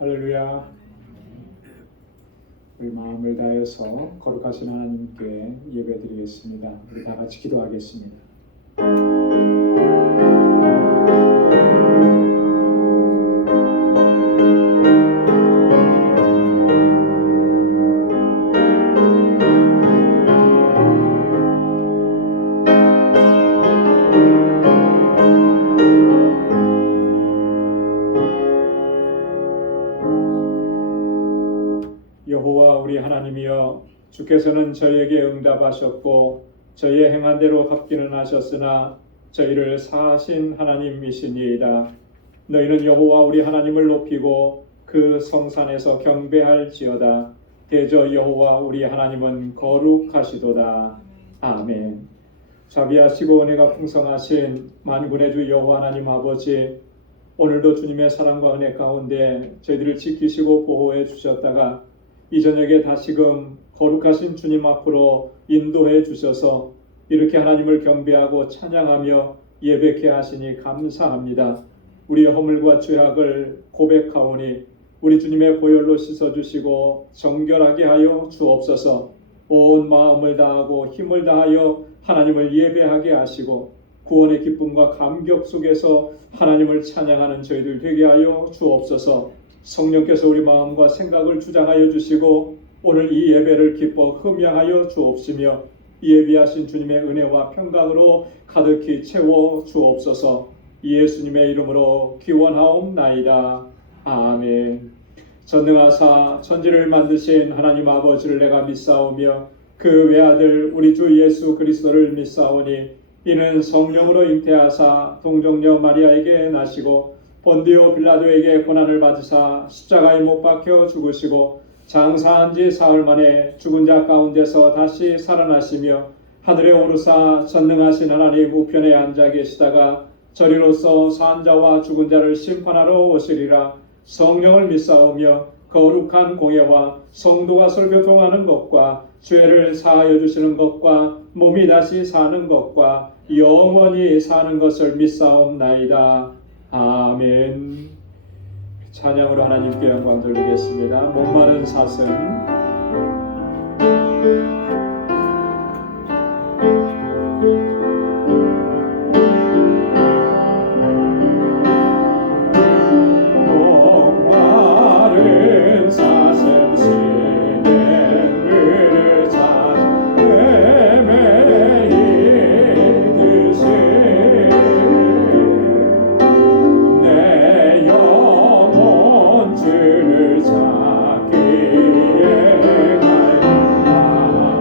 할렐루야. 우리 마음을 다해서 거룩하신 하나님께 예배드리겠습니다. 우리 다 같이 기도하겠습니다. 여호와 우리 하나님이여, 주께서는 저희에게 응답하셨고 저희의 행한 대로 갚기는 하셨으나 저희를 사하신 하나님이시니이다. 너희는 여호와 우리 하나님을 높이고 그 성산에서 경배할지어다. 대저 여호와 우리 하나님은 거룩하시도다. 아멘. 자비하시고 은혜가 풍성하신 만군의 주 여호와 하나님 아버지, 오늘도 주님의 사랑과 은혜 가운데 저희들을 지키시고 보호해 주셨다가 이 저녁에 다시금 거룩하신 주님 앞으로 인도해 주셔서 이렇게 하나님을 경배하고 찬양하며 예배케 하시니 감사합니다. 우리의 허물과 죄악을 고백하오니 우리 주님의 보혈로 씻어주시고 정결하게 하여 주옵소서. 온 마음을 다하고 힘을 다하여 하나님을 예배하게 하시고 구원의 기쁨과 감격 속에서 하나님을 찬양하는 저희들 되게 하여 주옵소서. 성령께서 우리 마음과 생각을 주장하여 주시고 오늘 이 예배를 기뻐 흠양하여 주옵시며 예비하신 주님의 은혜와 평강으로 가득히 채워 주옵소서. 예수님의 이름으로 기원하옵나이다. 아멘. 전능하사 천지를 만드신 하나님 아버지를 내가 믿사오며 그 외아들 우리 주 예수 그리스도를 믿사오니 이는 성령으로 잉태하사 동정녀 마리아에게 나시고 본디오 빌라도에게 고난을 받으사 십자가에 못 박혀 죽으시고 장사한 지 사흘 만에 죽은 자 가운데서 다시 살아나시며 하늘에 오르사 전능하신 하나님 우편에 앉아 계시다가 저리로서 산 자와 죽은 자를 심판하러 오시리라. 성령을 믿사오며 거룩한 공예와 성도가 설교통하는 것과 죄를 사하여 주시는 것과 몸이 다시 사는 것과 영원히 사는 것을 믿사옵나이다. 아멘. 찬양으로 하나님께 영광 돌리겠습니다. 목마른 사슴. 목마른 사슴 시는 물을 찾아 헤매이듯이 내 영혼 주를 찾기에 갈망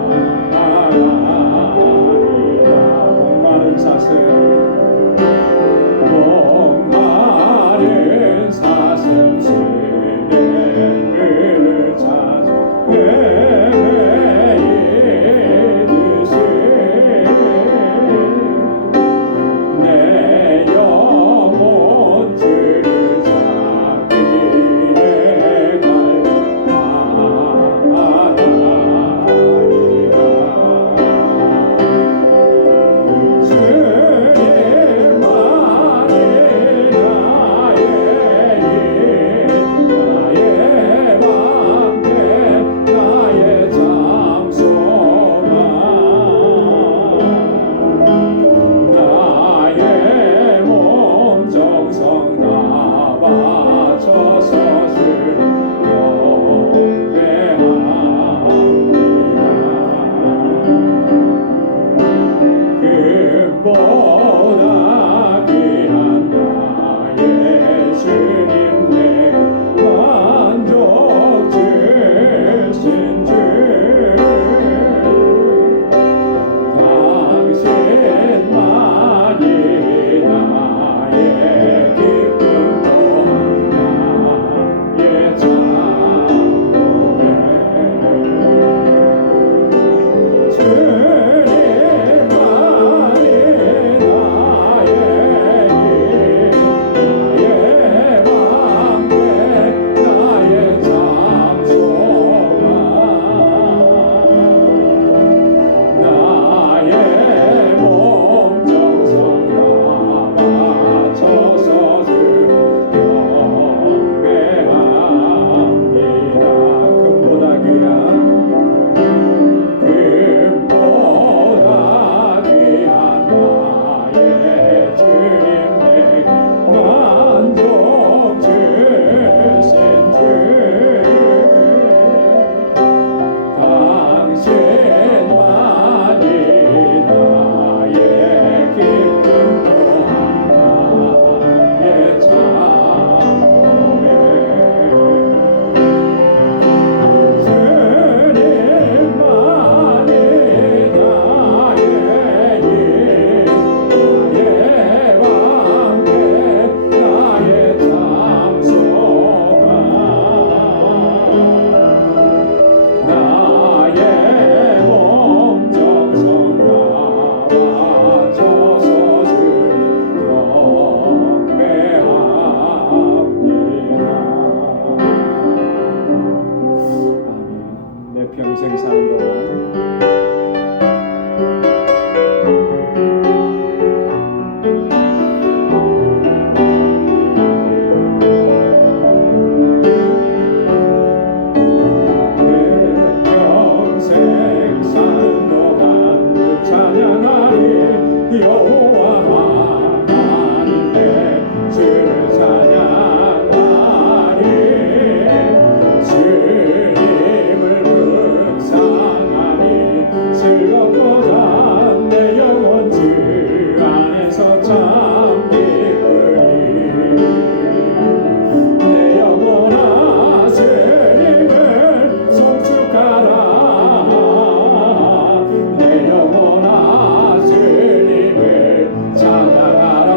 금보다 귀한 나의 주님 내게 만족 주신 주 당신만이 나의 기쁨도 나의 참음에 주님만이 나의 힘 나의 방패 나의 참소망 나의 몸 정성 다 바쳐서 주님 경배합니다. 아멘. 내 평생 사는 동안 평생 사는 동안 주 찬양하리 여호와 하나님의 주를 찬양하리 주님을 묵상하니 즐겁도다 내 영혼 주 안에서 참 기쁘리 내 영혼아 주님을 송축하라 내 영혼아 주님을 찬양하라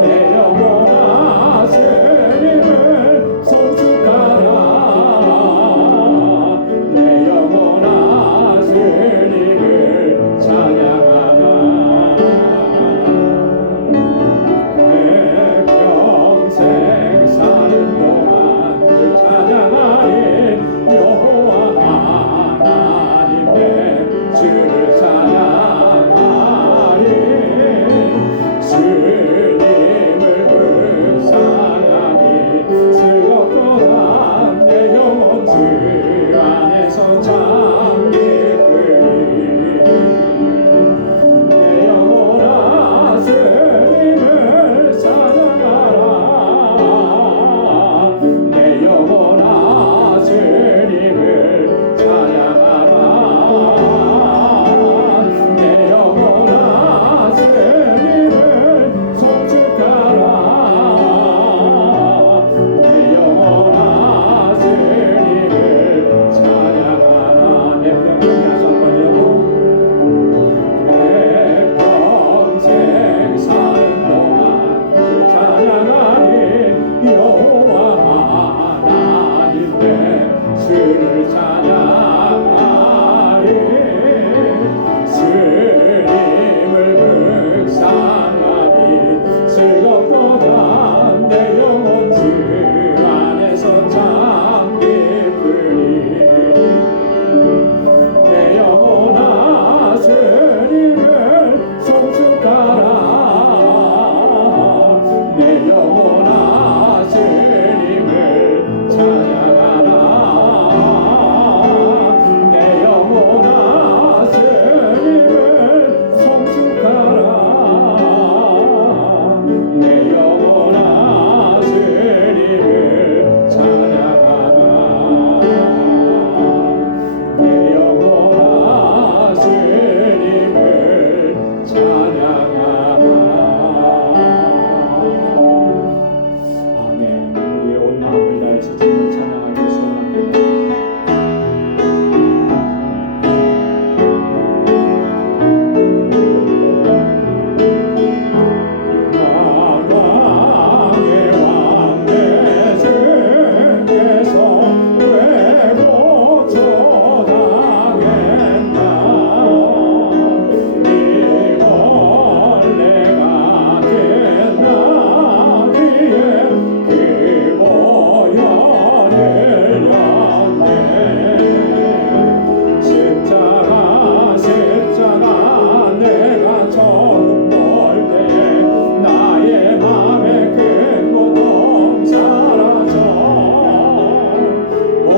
내 영혼아 주님을 송축하라 내 영혼아 주님을 찬양하라 내 평생 사는 동안 주 찬양하리 여호와 하나님의 주를 찬양하리 주님을 묵상하니 즐겁도다 내 영혼 주 안에서 참 기쁘리 내 영혼아 주님을 찬양하라 내 영혼아 주님을 찬양하라 내 영혼아 주님을 송축하라 내 영혼아 주님을 찬양하라 내 평생 다시 한 번요 내 평생 사는 동안 주 찬양하리 여호와 하나님의 주를 찬양하리 주님을 묵상하니 즐겁도다 내 영혼 주 안에서 참 기쁘리 내 영혼아 주님을 송축하라 내 영혼아 주님을 찬양하라 내 영혼아 주님을 송축하라 내 영혼아 주님을 찬양하라 내 영혼아 주님을 찬양하라 아멘. 우리의 온 마음을 다해서 주님을 찬양하기 소원합니다. 왕의 왕 대주께서 왜 고초당했나 이 벌레가 된나 위에 그 보혈을 흘렸네 십자가 내가 처음 볼 때에 나의 맘에 큰 고통 사라져 온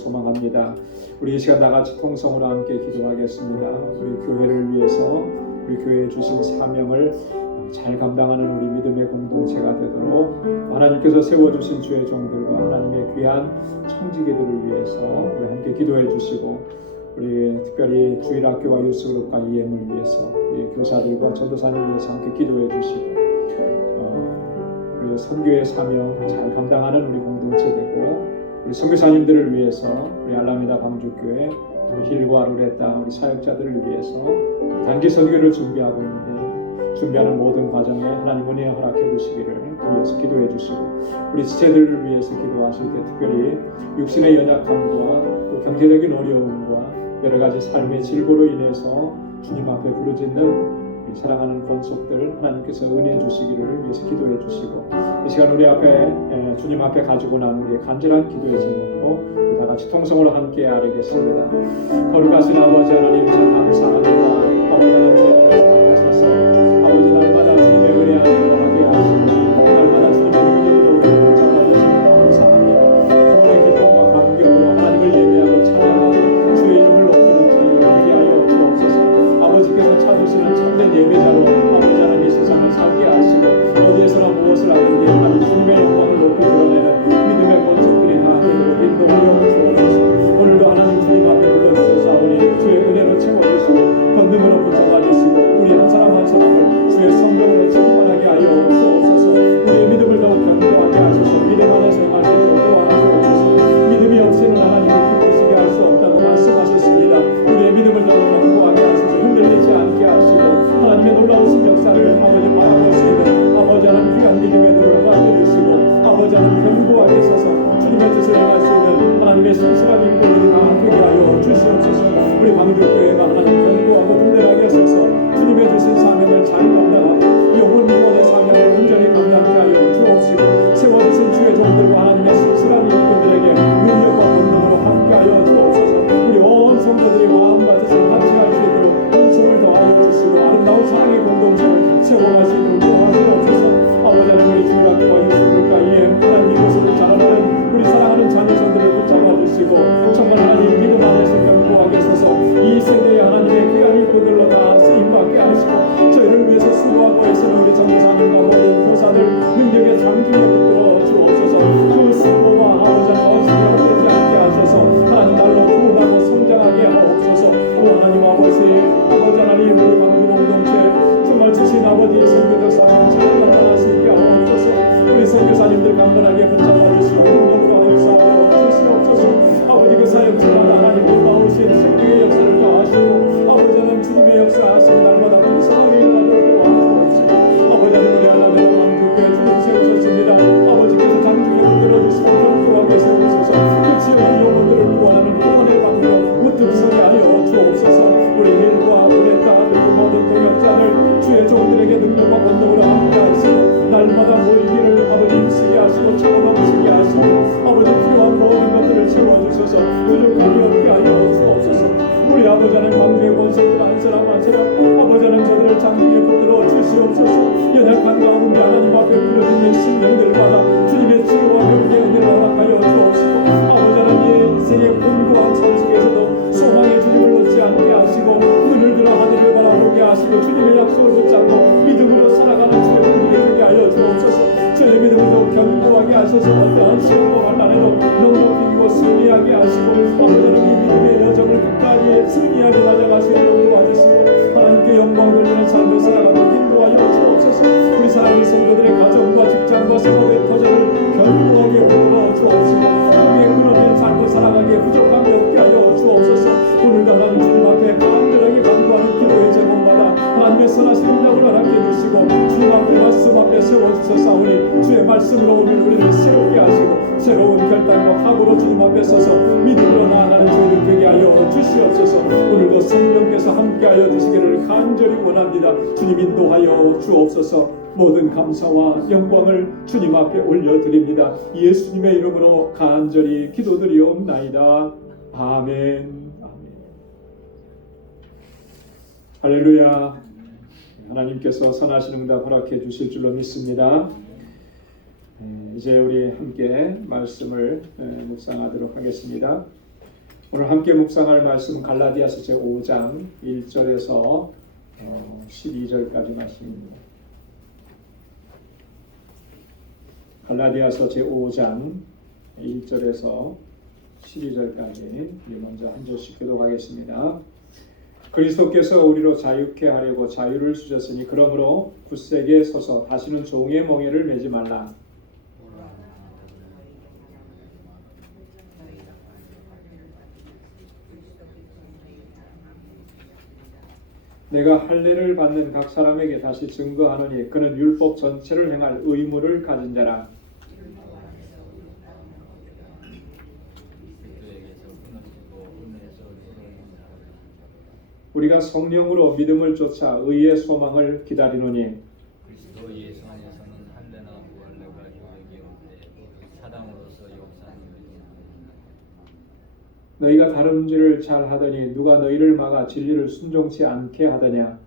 소망합니다. 우리 이 시간 나같이 통성으로 함께 기도하겠습니다. 우리 교회를 위해서 우리 교회에 주신 사명을 잘 감당하는 우리 믿음의 공동체가 되도록 하나님께서 세워주신 주의 종들과 하나님의 귀한 청지기들을 위해서 우리 함께 기도해 주시고, 우리 특별히 주일학교와 유스그룹과 EM을 위해서 우리 교사들과 전도사님을 위해서 함께 기도해 주시고, 우리 선교의 사명 잘 감당하는 우리 공동체 되고, 우리 선교사님들을 위해서 우리 알라미다 광주교회, 우리 힐과 루레타 우리 사역자들을 위해서 단기 선교를 준비하고 있는데 준비하는 모든 과정에 하나님 은혜 허락해 주시기를 위해서 기도해 주시고, 우리 지체들을 위해서 기도하실 때 특별히 육신의 연약함과 또 경제적인 어려움과 여러 가지 삶의 질고로 인해서 주님 앞에 부르짖는 우리 사랑하는 권속들 하나님께서 은혜 주시기를 위해서 기도해 주시고, 이 시간 우리 앞에 주님 앞에 가지고 난 우리의 간절한 기도의 제목으로 다 같이 통성으로 함께 아뢰겠습니다. 거룩하신 아버지 하나님, 감사합니다. 아버지 하나님, 저희들을 사랑하셔서 아버지 날마다 주님의 은혜 안에 거하게 하시고 날마다 주님의 능력으로 우리를 붙잡아주시면 감사합니다. 구원의 기쁨과 감격으로 하나님을 예배하고 찬양하고 주의 이름을 높이는 저희를 되게 하여 주옵소서. 아버지께서 찾으시는 참된 예배자로 아버지 하나님 이 세상을 살게 하시고, 어디에서나 무엇을 하든지 하나님 주님의 영광을 높이 드러내는 믿음의 권속들이 다 되도록 인도하여 주옵소서. 오늘도 하나님 주님 앞에 불러주셔서 우리 주의 은혜로 채워주시고 권능으로 붙잡아주시고 우리 한 사람 한 사람을 주의 성령으로 충만하게 하여 주옵소서. 우리의 믿음을 더욱 견고하게 하소서. 믿음 안에서 행할 수 있도록 도와주옵소서. 믿음이 없이는 하나님을 기쁘시게 할 수 없다고 말씀하셨습니다. 우리의 믿음을 더욱 견고하게 하소서. 흔들리지 않게 하시고 하나님의 놀라우신 역사를 아버지 바라볼 수 있는 아버지 하나님 귀한 믿음의 눈을 가져주시고 아버지 하나님 견고하게 서서 주님의 뜻을 행할 수 있는 하나님의 신실한 인물들이 다 되게 하여 주시옵소서. 우리 광주교회가 하나님 견고하고 든든하게 서서 주님의 주신 사명을 잘 감당하고 영혼 구원의 사명을 온전히 감당하게 하여 주옵시고, 세워주신 주의 종들과 하나님의 신실한 인물들에게 능력과 권능으로 함께하여 주옵소서. 우리 온 성도들이 마음과 뜻을 같이 할 수 있도록 은총을 더하여 주시고 아름다운 사랑의 공동체를 세워가시도록 도와주옵소서. 아버지 하나님, 우리 주일학교와 유스그룹과 EM 하나님 이곳으로 자라나는 우리 사랑하는 자녀선들을 붙잡아 주시고 정말 하나님 믿음 안에서 견고하게 서서 이 세대의 하나님의 귀한 일꾼들로 다 쓰임받게 하시고, 저희를 위해서 수고하고 애쓰는 우리 전도사님과 모든 교사들 능력의 장중에 붙들어 주옵소서. 그 수고와 아버지 하나님 어지럽지 않게 하셔서 하나님 날로 구원하고 성장하게 하옵소서. 오 하나님 아버지 하나님, 우리 광주 공동체 정말 주신 아버지 선교적 사명 잘 감당할 수 있게 하옵소서. 우리 선교사님들 강건하게 붙잡아 주시고 능력으로 역사하여 주시옵소서. 아버지 그 사역자마다 하나님 놀라우신 승리의 역사를 더하시고 아버지 하나님 주님의 역사하시고 날마다 풍성하게 일어나도록 도와주옵소서. 아버지 하나님, 우리 하나님의 왕국교회 주님 세우셨습니다. 아버지께서 장중에 붙들어주시고 견고하게 세우소서. 그 지역의 영혼들을 구원하는 구원의 방으로 우뚝서게 하여 주옵소서. 우리 일과 우리 딸 그리고 모든 동역자들 주의 종들에게 능력과 권능으로 함께하시고 날마다 모이기를 아버지 힘쓰게 하시고 차가워지게 하시고 아버지 필요한 모든 것들을 채워주셔서 부족함이 없게 하여 주옵소서. 우리 아버지 하나님 광주의 권속들 한 사람 한 사람 아버지 하나님 저들을 장중에 붙들어 주시옵소서. 연약한 가운데 하나님 앞에 부르짖는 심령들마다 주님의 치료와 회복의 은혜를 허락하여 주옵시고 아버지 하나님 인생의 곤고한 삶 속에서도 소망의 주님을 놓지 않게 하시고 눈을 들어 하늘을 바라보게 하시고 주님의 약속을 붙잡고 믿음으로 살아가는 주의 능력이 되게 하여 주옵소서. 저의 믿음을 더욱 견고하게 하셔서 어떠한 시험과 환난에도 넉넉히 이기고 승리하게 하시고 아버지 하나님 이 믿음의 여정을 끝까지 승리하게 달려갈 수 있도록 도와주시고 하나님께 영광 돌리는 삶을 살아가도록 인도하여 주옵소서. 우리 사랑하는 성도들의 가정과 직장과 생업의 터전을 견고하게 붙들어 주옵시고 우리의 끊어진 삶을 살아가기에 부족함이 없게 하여 주옵소서. 오늘도 하나님 주님 앞에 간절하게 간구하는 기도의 제목마다 하나님의 선하신 응답을 허락해 주시고 주님 앞에 말씀 앞에 세워주셨사오니 주의 말씀으로 오늘 우리를 새롭게 하시고 새로운 결단과 각오로 주님 앞에 서서 믿음으로 나아가는 저희를 되게 하여 주시옵소서. 오늘도 성령께서 함께하여 주시기를 간절히 원합니다. 주님 인도하여 주옵소서. 모든 감사와 영광을 주님 앞에 올려드립니다. 예수님의 이름으로 간절히 기도드리옵나이다. 아멘. 할렐루야. 하나님께서 선하신 응답 허락해 주실 줄로 믿습니다. 이제 우리 함께 말씀을 묵상하도록 하겠습니다. 오늘 함께 묵상할 말씀은 갈라디아서 제5장 1절에서 12절까지 말씀입니다. 갈라디아서 제5장 1절에서 12절까지 먼저 한 절씩 교독하겠습니다. 그리스도께서 우리로 자유케 하려고 자유를 주셨으니 그러므로 굳세게 서서 다시는 종의 멍에를 매지 말라. 내가 할례를 받는 각 사람에게 다시 증거하노니 그는 율법 전체를 행할 의무를 가진 자라. 우리가 성령으로 믿음을 쫓아 의의 소망을 기다리노니 그리스도 예수 안에서는 할례나 무할례가 효력이 없되 사랑으로서 역사는 너희가 다름질을 잘 하더니 누가 너희를 막아 진리를 순종치 않게 하더냐.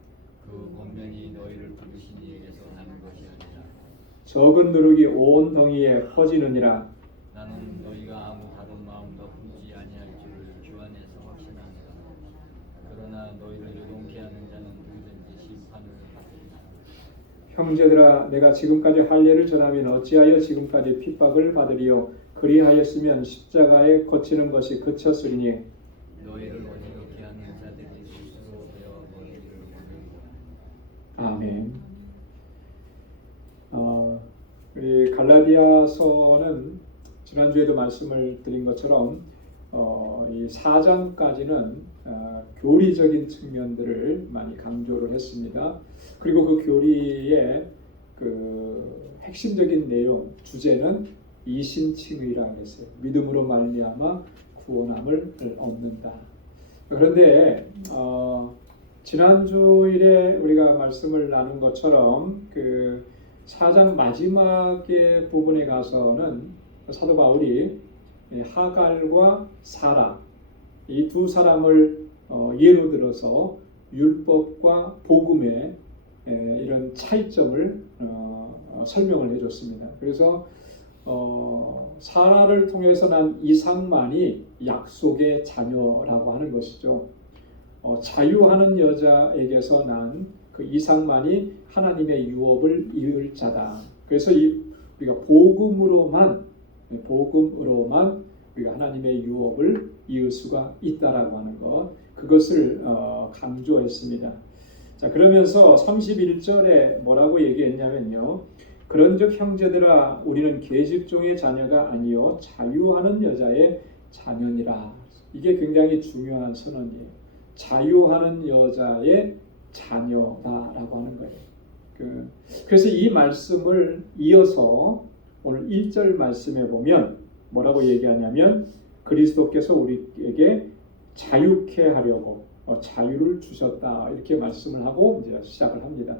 그 권면이 너희를 부르신 이에게서 나는 것이 아니라 적은 누룩이 온 덩이에 퍼지느니라. 나는 너희가 아무 다른 마음도 품지 아니할 줄을 주 안에서 확신하노라. 그러나 너희를 요동케 하는 자는 누구든지 심판을 받으리라. 형제들아, 내가 지금까지 할례를 전하면 어찌하여 지금까지 핍박을 받으리요. 그리하였으면 십자가에 거치는 것이 그쳤으리니 너희를 어지럽게 하는 자들이 스스로 되어 너희를 원하노라. 아멘. 우리 갈라디아서는 지난주에도 말씀을 드린 것처럼 이 4장까지는 교리적인 측면들을 많이 강조를 했습니다. 그리고 그 교리의 그 핵심적인 내용, 주제는 이신칭의라고 했어요. 믿음으로 말미암아 구원함을 얻는다. 그런데 지난주일에 우리가 말씀을 나눈 것처럼 그 4장 마지막의 부분에 가서는 사도 바울이 하갈과 사라 이 두 사람을 예로 들어서 율법과 복음의 이런 차이점을 설명을 해줬습니다. 그래서 사라를 통해서 난 이삭만이 약속의 자녀라고 하는 것이죠. 자유하는 여자에게서 난 그 이삭만이 하나님의 유업을 이을 자다. 그래서 우리가 복음으로만 우리가 하나님의 유업을 이을 수가 있다라고 하는 것, 그것을 강조했습니다. 자, 그러면서 31절에 뭐라고 얘기했냐면요. 그런즉 형제들아, 우리는 계집종의 자녀가 아니요 자유하는 여자의 자녀니라. 이게 굉장히 중요한 선언이에요. 자유하는 여자의 자녀다라고 하는 거예요. 그래서 이 말씀을 이어서 오늘 1절 말씀에 보면 뭐라고 얘기하냐면 그리스도께서 우리에게 자유케 하려고 자유를 주셨다 이렇게 말씀을 하고 이제 시작을 합니다.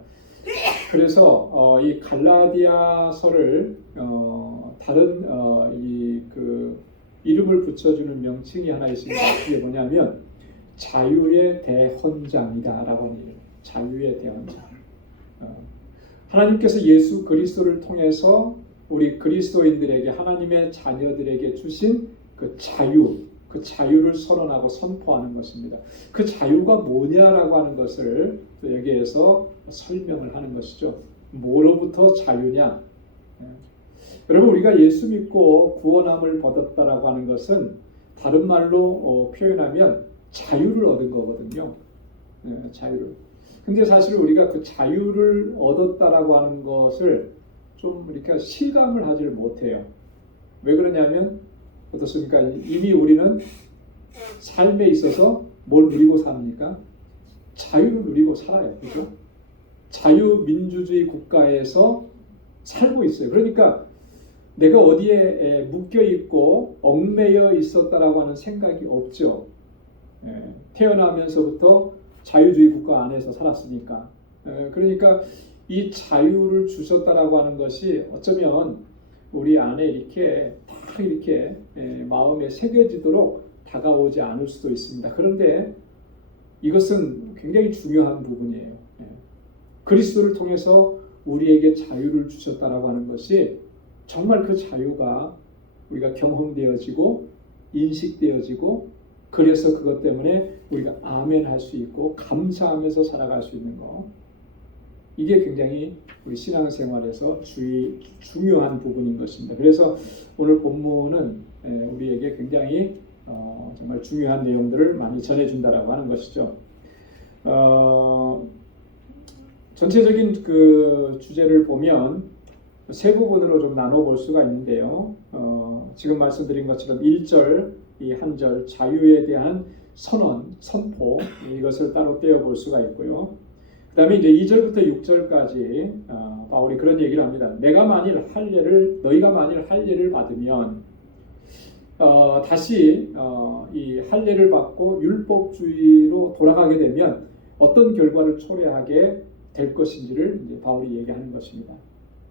그래서 이 갈라디아서를 다른 그 이름을 붙여주는 명칭이 하나 있습니다. 그게 뭐냐면 자유의 대헌장이다라고 하는 이름. 자유의 대헌장. 하나님께서 예수 그리스도를 통해서 우리 그리스도인들에게 하나님의 자녀들에게 주신 그 자유를 선언하고 선포하는 것입니다. 그 자유가 뭐냐라고 하는 것을 여기에서 설명을 하는 것이죠. 뭐로부터 자유냐? 여러분, 우리가 예수 믿고 구원함을 얻었다라고 하는 것은 다른 말로 표현하면 자유를 얻은 거거든요. 자유를. 근데 사실 우리가 그 자유를 얻었다라고 하는 것을 좀 이렇게 실감을 하지를 못해요. 왜 그러냐면 어떻습니까? 이미 우리는 삶에 있어서 뭘 누리고 삽니까? 자유를 누리고 살아요. 그렇죠? 자유민주주의 국가에서 살고 있어요. 그러니까 내가 어디에 묶여 있고 얽매여 있었다라고 하는 생각이 없죠. 태어나면서부터 자유주의 국가 안에서 살았으니까. 그러니까 이 자유를 주셨다라고 하는 것이 어쩌면 우리 안에 이렇게 딱 이렇게 마음에 새겨지도록 다가오지 않을 수도 있습니다. 그런데 이것은 굉장히 중요한 부분이에요. 그리스도를 통해서 우리에게 자유를 주셨다라고 하는 것이 정말 그 자유가 우리가 경험되어지고 인식되어지고 그래서 그것 때문에 우리가 아멘 할 수 있고 감사하면서 살아갈 수 있는 거. 이게 굉장히 우리 신앙생활에서 중요한 부분인 것입니다. 그래서 오늘 본문은 우리에게 굉장히 정말 중요한 내용들을 많이 전해준다라고 하는 것이죠. 전체적인 그 주제를 보면 세 부분으로 좀 나눠볼 수가 있는데요. 지금 말씀드린 것처럼 1절, 이 한 절 자유에 대한 선포 이것을 따로 떼어볼 수가 있고요. 그 다음에 이제 2절부터 6절까지 바울이 그런 얘기를 합니다. 너희가 만일 할례를 받으면 다시 이 할례를 받고 율법주의로 돌아가게 되면 어떤 결과를 초래하게 될 것인지를 이제 바울이 얘기하는 것입니다.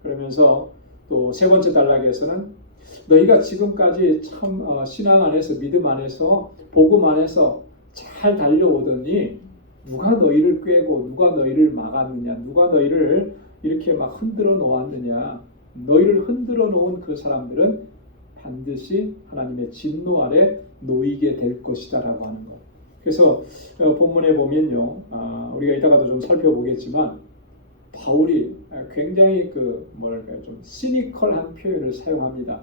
그러면서 또 세 번째 단락에서는 너희가 지금까지 참 신앙 안에서 믿음 안에서 복음 안에서 잘 달려오더니 누가 너희를 꾀고 누가 너희를 막았느냐, 누가 너희를 이렇게 막 흔들어 놓았느냐, 너희를 흔들어 놓은 그 사람들은 반드시 하나님의 진노 아래 놓이게 될 것이다라고 하는 것. 그래서 본문에 보면요, 우리가 이따가도 좀 살펴보겠지만 바울이 굉장히 좀 시니컬한 표현을 사용합니다.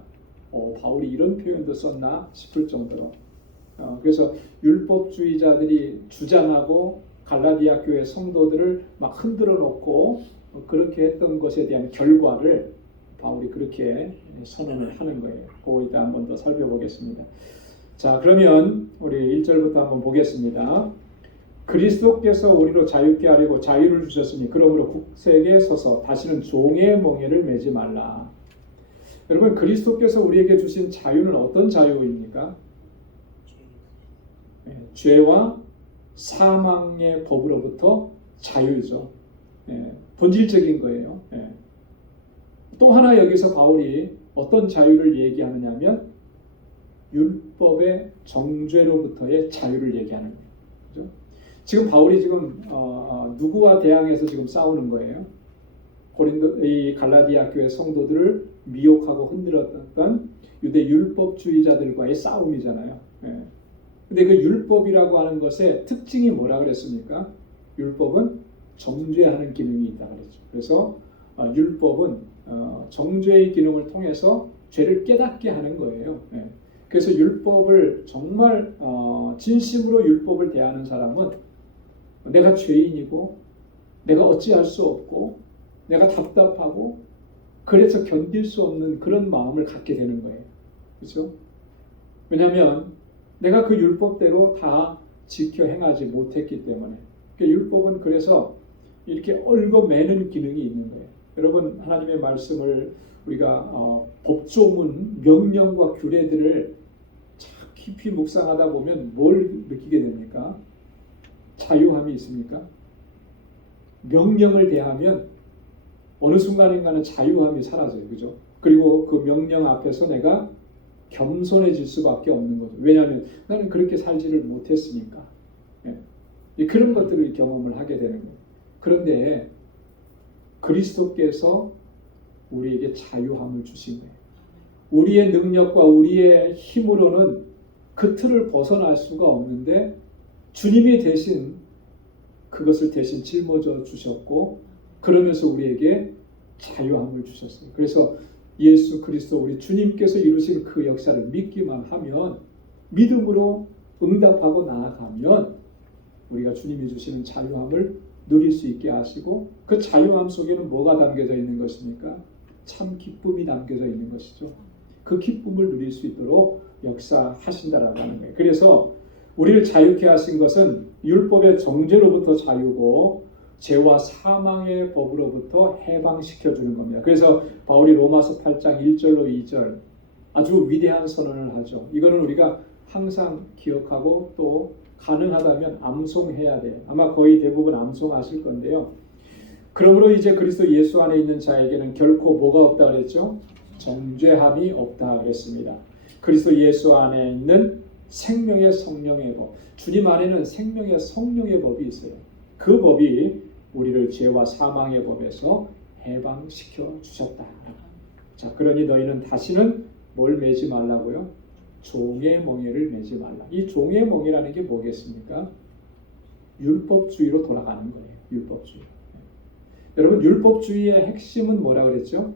바울이 이런 표현도 썼나 싶을 정도로. 그래서 율법주의자들이 주장하고 갈라디아 교회 성도들을 막 흔들어 놓고 그렇게 했던 것에 대한 결과를 바울이 그렇게 선언을 하는 거예요. 그거 이따 한번 더 살펴보겠습니다. 자, 그러면 우리 1절부터 한번 보겠습니다. 그리스도께서 우리로 자유케 하려고 자유를 주셨으니 그러므로 국색에 서서 다시는 종의 멍에를 매지 말라. 여러분, 그리스도께서 우리에게 주신 자유는 어떤 자유입니까? 죄와 사망의 법으로부터 자유죠. 본질적인 거예요. 또 하나 여기서 바울이 어떤 자유를 얘기하느냐 하면 율법의 정죄로부터의 자유를 얘기하는 거예요. 그죠? 지금 바울이 지금 누구와 대항해서 지금 싸우는 거예요? 이 갈라디아 교회 성도들을 미혹하고 흔들었던 유대 율법주의자들과의 싸움이잖아요. 근데 그 율법이라고 하는 것의 특징이 뭐라 그랬습니까? 율법은 정죄하는 기능이 있다 그랬죠. 그래서 율법은 정죄의 기능을 통해서 죄를 깨닫게 하는 거예요. 그래서 율법을 정말 진심으로 율법을 대하는 사람은 내가 죄인이고 내가 어찌할 수 없고 내가 답답하고 그래서 견딜 수 없는 그런 마음을 갖게 되는 거예요. 그렇죠? 왜냐하면 내가 그 율법대로 다 지켜 행하지 못했기 때문에. 율법은 그래서 이렇게 얽어매는 기능이 있는 거예요. 여러분, 하나님의 말씀을 우리가 법조문, 명령과 규례들을 참 깊이 묵상하다 보면 뭘 느끼게 됩니까? 자유함이 있습니까? 명령을 대하면 어느 순간인가는 자유함이 사라져요. 그죠? 그리고 그 명령 앞에서 내가 겸손해질 수밖에 없는 거죠. 왜냐하면 나는 그렇게 살지를 못했으니까. 그런 것들을 경험을 하게 되는 거예요. 그런데 그리스도께서 우리에게 자유함을 주신 거예요. 우리의 능력과 우리의 힘으로는 그 틀을 벗어날 수가 없는데 주님이 대신 그것을 대신 짊어져 주셨고 그러면서 우리에게 자유함을 주셨어요. 그래서 예수 그리스도 우리 주님께서 이루신 그 역사를 믿기만 하면 믿음으로 응답하고 나아가면 우리가 주님이 주시는 자유함을 누릴 수 있게 하시고 그 자유함 속에는 뭐가 담겨져 있는 것입니까? 참 기쁨이 담겨져 있는 것이죠. 그 기쁨을 누릴 수 있도록 역사하신다라고 하는 거예요. 그래서 우리를 자유케 하신 것은 율법의 정죄로부터 자유고 죄와 사망의 법으로부터 해방시켜 주는 겁니다. 그래서 바울이 로마서 8장 1절로 2절 아주 위대한 선언을 하죠. 이거는 우리가 항상 기억하고 또 가능하다면 암송해야 돼요. 아마 거의 대부분 암송하실 건데요. 그러므로 이제 그리스도 예수 안에 있는 자에게는 결코 뭐가 없다 그랬죠? 정죄함이 없다 그랬습니다. 그리스도 예수 안에 있는 생명의 성령의 법, 주님 안에는 생명의 성령의 법이 있어요. 그 법이 우리를 죄와 사망의 법에서 해방시켜 주셨다. 자, 그러니 너희는 다시는 뭘 매지 말라고요? 종의 멍에를 매지 말라. 이 종의 멍에라는 게 뭐겠습니까? 율법주의로 돌아가는 거예요. 율법주의. 여러분 율법주의의 핵심은 뭐라 그랬죠?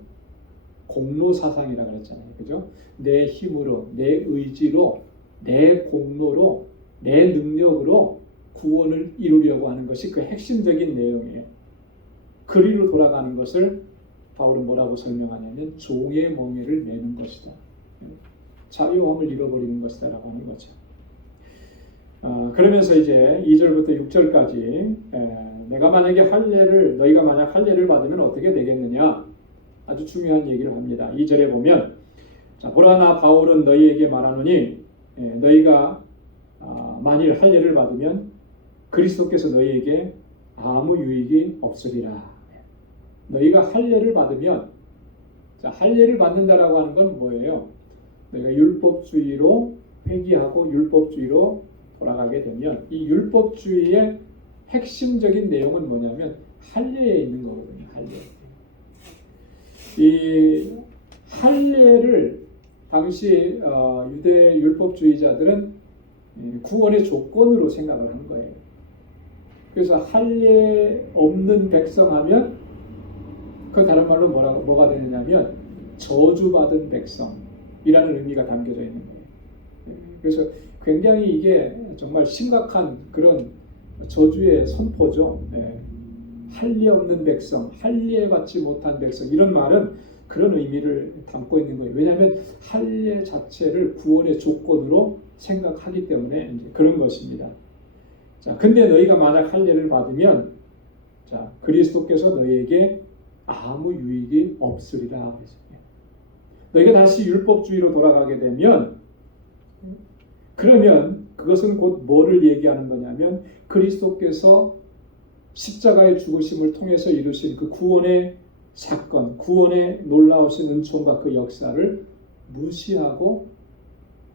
공로 사상이라 그랬잖아요. 그죠? 내 힘으로, 내 의지로, 내 공로로, 내 능력으로 구원을 이루려고 하는 것이 그 핵심적인 내용이에요. 그리로 돌아가는 것을 바울은 뭐라고 설명하냐면 종의 멍에를 매는 것이다. 자유함을 잃어버리는 것이다 라고 하는 거죠. 그러면서 이제 2절부터 6절까지 내가 만약에 너희가 만약 할례를 받으면 어떻게 되겠느냐, 아주 중요한 얘기를 합니다. 2절에 보면 자, 보라 나 바울은 너희에게 말하노니 너희가 만일 할례를 받으면 그리스도께서 너희에게 아무 유익이 없으리라. 너희가 할례를 받으면, 자, 할례를 받는다라고 하는 건 뭐예요? 너희가 율법주의로 회귀하고 율법주의로 돌아가게 되면 이 율법주의의 핵심적인 내용은 뭐냐면 할례에 있는 거거든요. 할례. 이 할례를 당시 유대 율법주의자들은 구원의 조건으로 생각을 한 거예요. 그래서 할례 없는 백성하면 그 다른 말로 뭐가 되느냐면 저주받은 백성이라는 의미가 담겨져 있는 거예요. 그래서 굉장히 이게 정말 심각한 그런 저주의 선포죠. 할례 없는 백성, 할례 받지 못한 백성, 이런 말은 그런 의미를 담고 있는 거예요. 왜냐하면 할례 자체를 구원의 조건으로 생각하기 때문에 이제 그런 것입니다. 자, 근데 너희가 만약 할례를 받으면, 자, 그리스도께서 너희에게 아무 유익이 없으리라. 너희가 다시 율법주의로 돌아가게 되면, 그러면 그것은 곧 뭐를 얘기하는 거냐면 그리스도께서 십자가의 죽으심을 통해서 이루신 그 구원의 사건, 구원의 놀라우신 은총과 그 역사를 무시하고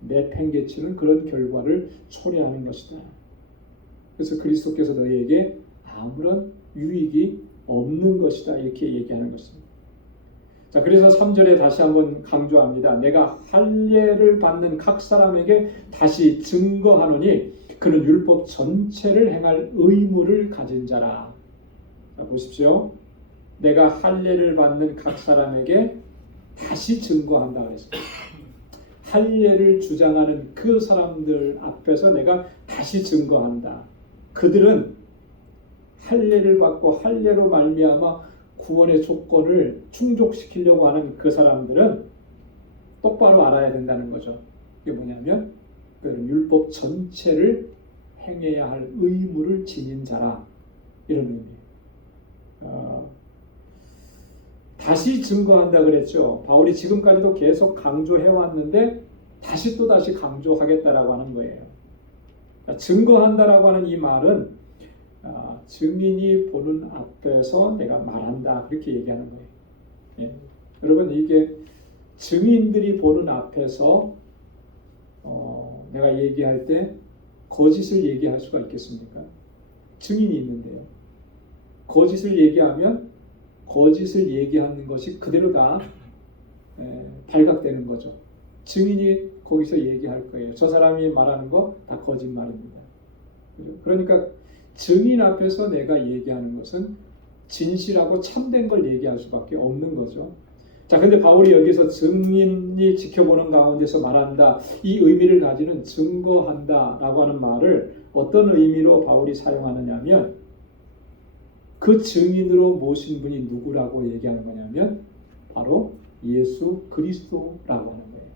내팽개치는 그런 결과를 초래하는 것이다. 그래서 그리스도께서 너희에게 아무런 유익이 없는 것이다, 이렇게 얘기하는 것입니다. 자, 그래서 3절에 다시 한번 강조합니다. 내가 할례를 받는 각 사람에게 다시 증거하노니 그는 율법 전체를 행할 의무를 가진 자라. 자, 보십시오. 내가 할례를 받는 각 사람에게 다시 증거한다 그랬습니다. 할례를 주장하는 그 사람들 앞에서 내가 다시 증거한다. 그들은 할례를 받고 할례로 말미암아 구원의 조건을 충족시키려고 하는 그 사람들은 똑바로 알아야 된다는 거죠. 이게 뭐냐면 그들은 율법 전체를 행해야 할 의무를 지닌 자라, 이런 의미예요. 다시 증거한다 그랬죠. 바울이 지금까지도 계속 강조해왔는데 다시 또 다시 강조하겠다라고 하는 거예요. 증거한다라고 하는 이 말은 증인이 보는 앞에서 내가 말한다, 그렇게 얘기하는 거예요. 예. 여러분, 이게 증인들이 보는 앞에서 내가 얘기할 때 거짓을 얘기할 수가 있겠습니까? 증인이 있는데요. 거짓을 얘기하면 거짓을 얘기하는 것이 그대로 다 발각되는 거죠. 증인이 거기서 얘기할 거예요. 저 사람이 말하는 거 다 거짓말입니다. 그러니까 증인 앞에서 내가 얘기하는 것은 진실하고 참된 걸 얘기할 수밖에 없는 거죠. 자, 근데 바울이 여기서 증인이 지켜보는 가운데서 말한다, 이 의미를 가지는 증거한다 라고 하는 말을 어떤 의미로 바울이 사용하느냐면 그 증인으로 모신 분이 누구라고 얘기하는 거냐면 바로 예수 그리스도라고 하는 거예요.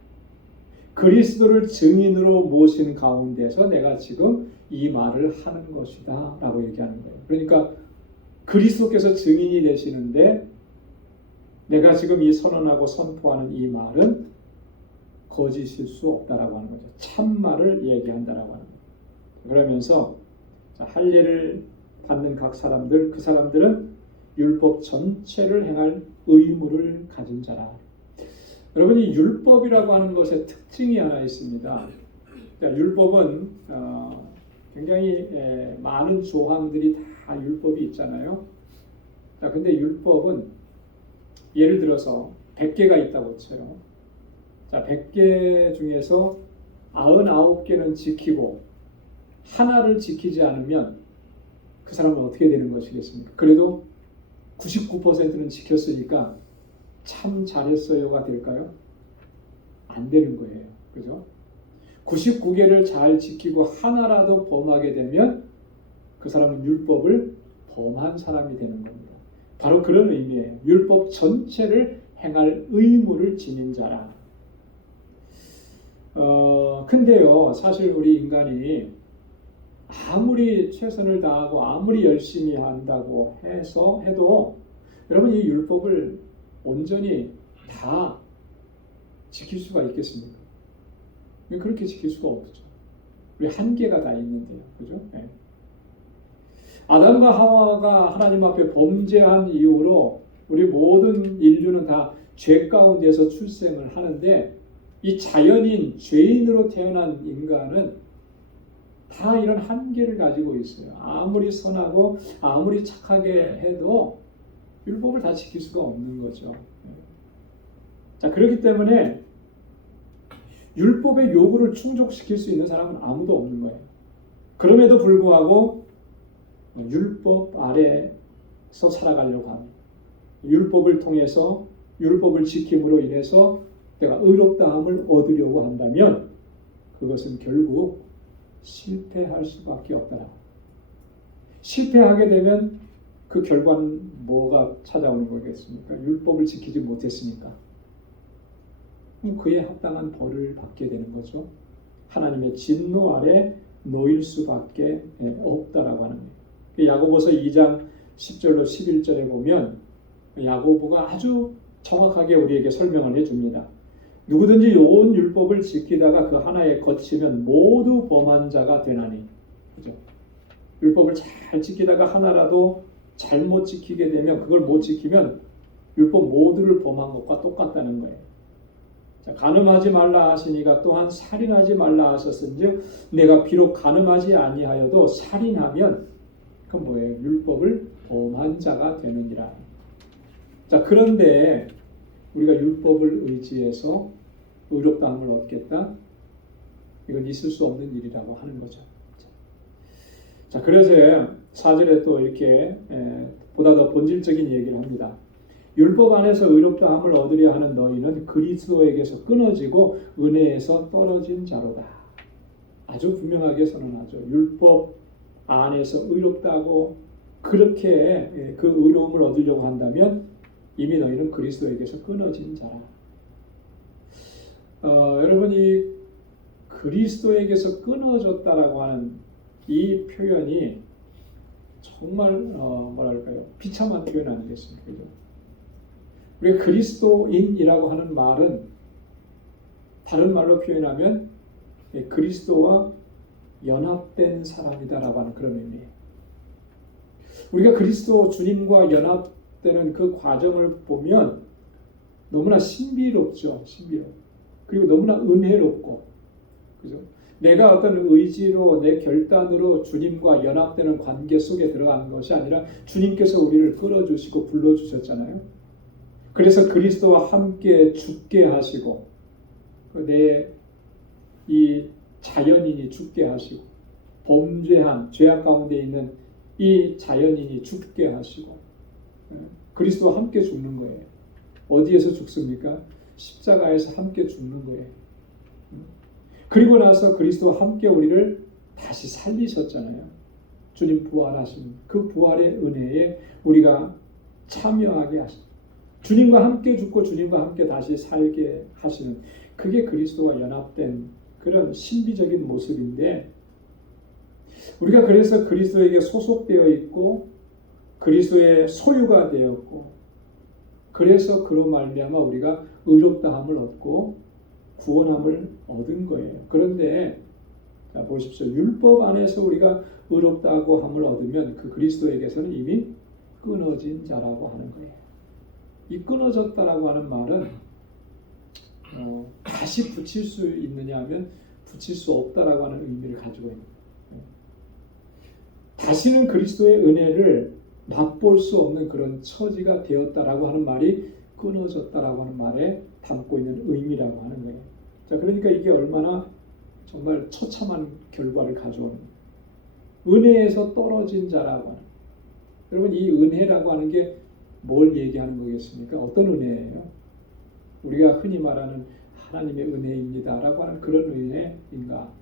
그리스도를 증인으로 모신 가운데서 내가 지금 이 말을 하는 것이다 라고 얘기하는 거예요. 그러니까 그리스도께서 증인이 되시는데 내가 지금 이 선언하고 선포하는 이 말은 거짓일 수 없다라고 하는 거죠. 참말을 얘기한다라고 하는 거예요. 그러면서 할례를 받는 각 사람들, 그 사람들은 율법 전체를 행할 의무를 가진 자라. 여러분, 이 율법이라고 하는 것의 특징이 하나 있습니다. 율법은 굉장히 많은 조항들이 다 율법이 있잖아요. 자, 근데 율법은 예를 들어서 100개가 있다고 쳐요. 자, 100개 중에서 99개는 지키고 하나를 지키지 않으면 그 사람은 어떻게 되는 것이겠습니까? 그래도 99%는 지켰으니까 참 잘했어요가 될까요? 안 되는 거예요. 그죠? 99개를 잘 지키고 하나라도 범하게 되면 그 사람은 율법을 범한 사람이 되는 겁니다. 바로 그런 의미예요. 율법 전체를 행할 의무를 지닌 자라. 근데요, 사실 우리 인간이 아무리 최선을 다하고 아무리 열심히 한다고 해도 여러분 이 율법을 온전히 다 지킬 수가 있겠습니까? 그렇게 지킬 수가 없죠. 우리 한계가 다 있는데요. 그죠? 네. 아담과 하와가 하나님 앞에 범죄한 이후로 우리 모든 인류는 다 죄 가운데서 출생을 하는데 이 자연인 죄인으로 태어난 인간은 다 이런 한계를 가지고 있어요. 아무리 선하고 아무리 착하게 해도 율법을 다 지킬 수가 없는 거죠. 자, 그렇기 때문에 율법의 요구를 충족시킬 수 있는 사람은 아무도 없는 거예요. 그럼에도 불구하고 율법 아래서 살아가려고 합니다. 율법을 통해서 율법을 지킴으로 인해서 내가 의롭다함을 얻으려고 한다면 그것은 결국 실패할 수밖에 없더라. 실패하게 되면 그 결과는 뭐가 찾아오는 거겠습니까? 율법을 지키지 못했으니까. 그에 합당한 벌을 받게 되는 거죠. 하나님의 진노 아래 놓일 수밖에 없다라고 하는 거예요. 야고보서 2장 10절로 11절에 보면 야고보가 아주 정확하게 우리에게 설명을 해줍니다. 누구든지 온 율법을 지키다가 그 하나에 거치면 모두 범한 자가 되나니. 그죠? 율법을 잘 지키다가 하나라도 잘못 지키게 되면 그걸 못 지키면 율법 모두를 범한 것과 똑같다는 거예요. 자, 간음하지 말라 하시니가 또한 살인하지 말라 하셨은즉 내가 비록 간음하지 아니하여도 살인하면 그건 뭐예요? 율법을 범한 자가 되느니라. 자, 그런데 우리가 율법을 의지해서 의롭다함을 얻겠다? 이건 있을 수 없는 일이라고 하는 거죠. 자, 그래서 4절에 또 이렇게 보다 더 본질적인 얘기를 합니다. 율법 안에서 의롭다함을 얻으려 하는 너희는 그리스도에게서 끊어지고 은혜에서 떨어진 자로다. 아주 분명하게 선언하죠. 율법 안에서 의롭다고 그렇게 그 의로움을 얻으려고 한다면 이미 너희는 그리스도에게서 끊어진 자라. 여러분이 그리스도에게서 끊어졌다라고 하는 이 표현이 정말 뭐랄까요? 비참한 표현 아니겠습니까? 그죠? 우리가 그리스도인이라고 하는 말은 다른 말로 표현하면 그리스도와 연합된 사람이다라고 하는 그런 의미예요. 우리가 그리스도 주님과 연합되는 그 과정을 보면 너무나 신비롭죠. 신비롭고. 그리고 너무나 은혜롭고. 그죠? 내가 어떤 의지로 내 결단으로 주님과 연합되는 관계 속에 들어간 것이 아니라 주님께서 우리를 끌어주시고 불러주셨잖아요. 그래서 그리스도와 함께 죽게 하시고 내 이 자연인이 죽게 하시고 범죄한 죄악 가운데 있는 이 자연인이 죽게 하시고 그리스도와 함께 죽는 거예요. 어디에서 죽습니까? 십자가에서 함께 죽는 거예요. 그리고 나서 그리스도와 함께 우리를 다시 살리셨잖아요. 주님 부활하신 그 부활의 은혜에 우리가 참여하게 하십니다. 주님과 함께 죽고 주님과 함께 다시 살게 하시는 그게 그리스도와 연합된 그런 신비적인 모습인데 우리가 그래서 그리스도에게 소속되어 있고 그리스도의 소유가 되었고 그래서 그로 말미암아 우리가 의롭다함을 얻고 구원함을 얻은 거예요. 그런데 자 보십시오. 율법 안에서 우리가 의롭다고 함을 얻으면 그 그리스도에게서는 이미 끊어진 자라고 하는 거예요. 이 끊어졌다라고 하는 말은 다시 붙일 수 있느냐 하면 붙일 수 없다라고 하는 의미를 가지고 있는 거예요. 다시는 그리스도의 은혜를 맛볼 수 없는 그런 처지가 되었다라고 하는 말이 끊어졌다라고 하는 말에 담고 있는 의미라고 하는 거예요. 자, 그러니까 이게 얼마나 정말 처참한 결과를 가져오는 은혜에서 떨어진 자라고 하는. 여러분, 이 은혜라고 하는 게 뭘 얘기하는 거겠습니까? 어떤 은혜예요? 우리가 흔히 말하는 하나님의 은혜입니다라고 하는 그런 은혜인가?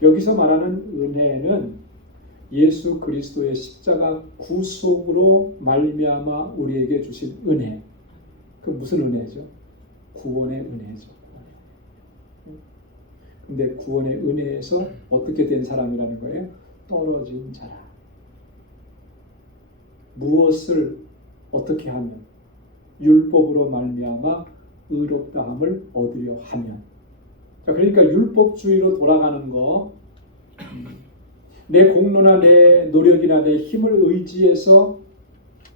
여기서 말하는 은혜는 예수 그리스도의 십자가 구속으로 말미암아 우리에게 주신 은혜. 그 무슨 은혜죠? 구원의 은혜죠. 근데 구원의 은혜에서 어떻게 된 사람이라는 거예요? 떨어진 자라. 무엇을 어떻게 하면? 율법으로 말미암아 의롭다함을 얻으려 하면. 자, 그러니까 율법주의로 돌아가는 거, 내 공로나 내 노력이나 내 힘을 의지해서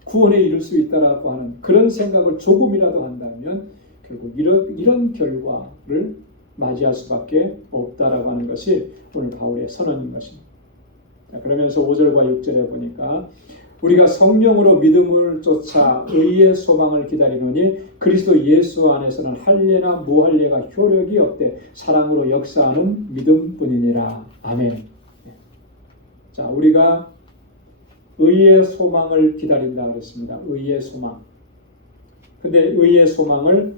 구원에 이를 수 있다라고 하는 그런 생각을 조금이라도 한다면 결국 이런 결과를 맞이할 수밖에 없다라고 하는 것이 오늘 바울의 선언인 것입니다. 자, 그러면서 5절과 6절에 보니까 우리가 성령으로 믿음을 쫓아 의의 소망을 기다리노니 그리스도 예수 안에서는 할례나 무할례가 효력이 없되 사랑으로 역사하는 믿음뿐이니라. 아멘. 자, 우리가 의의 소망을 기다린다 그랬습니다. 의의 소망. 근데 의의 소망을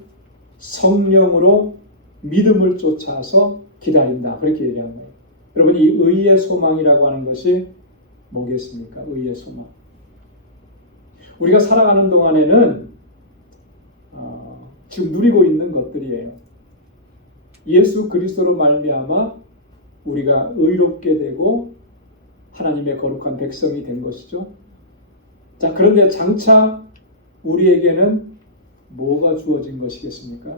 성령으로 믿음을 쫓아서 기다린다. 그렇게 얘기한 거예요. 여러분, 이 의의 소망이라고 하는 것이 뭐겠습니까? 의의 소망. 우리가 살아가는 동안에는 지금 누리고 있는 것들이에요. 예수 그리스도로 말미암아 우리가 의롭게 되고 하나님의 거룩한 백성이 된 것이죠. 자, 그런데 장차 우리에게는 뭐가 주어진 것이겠습니까?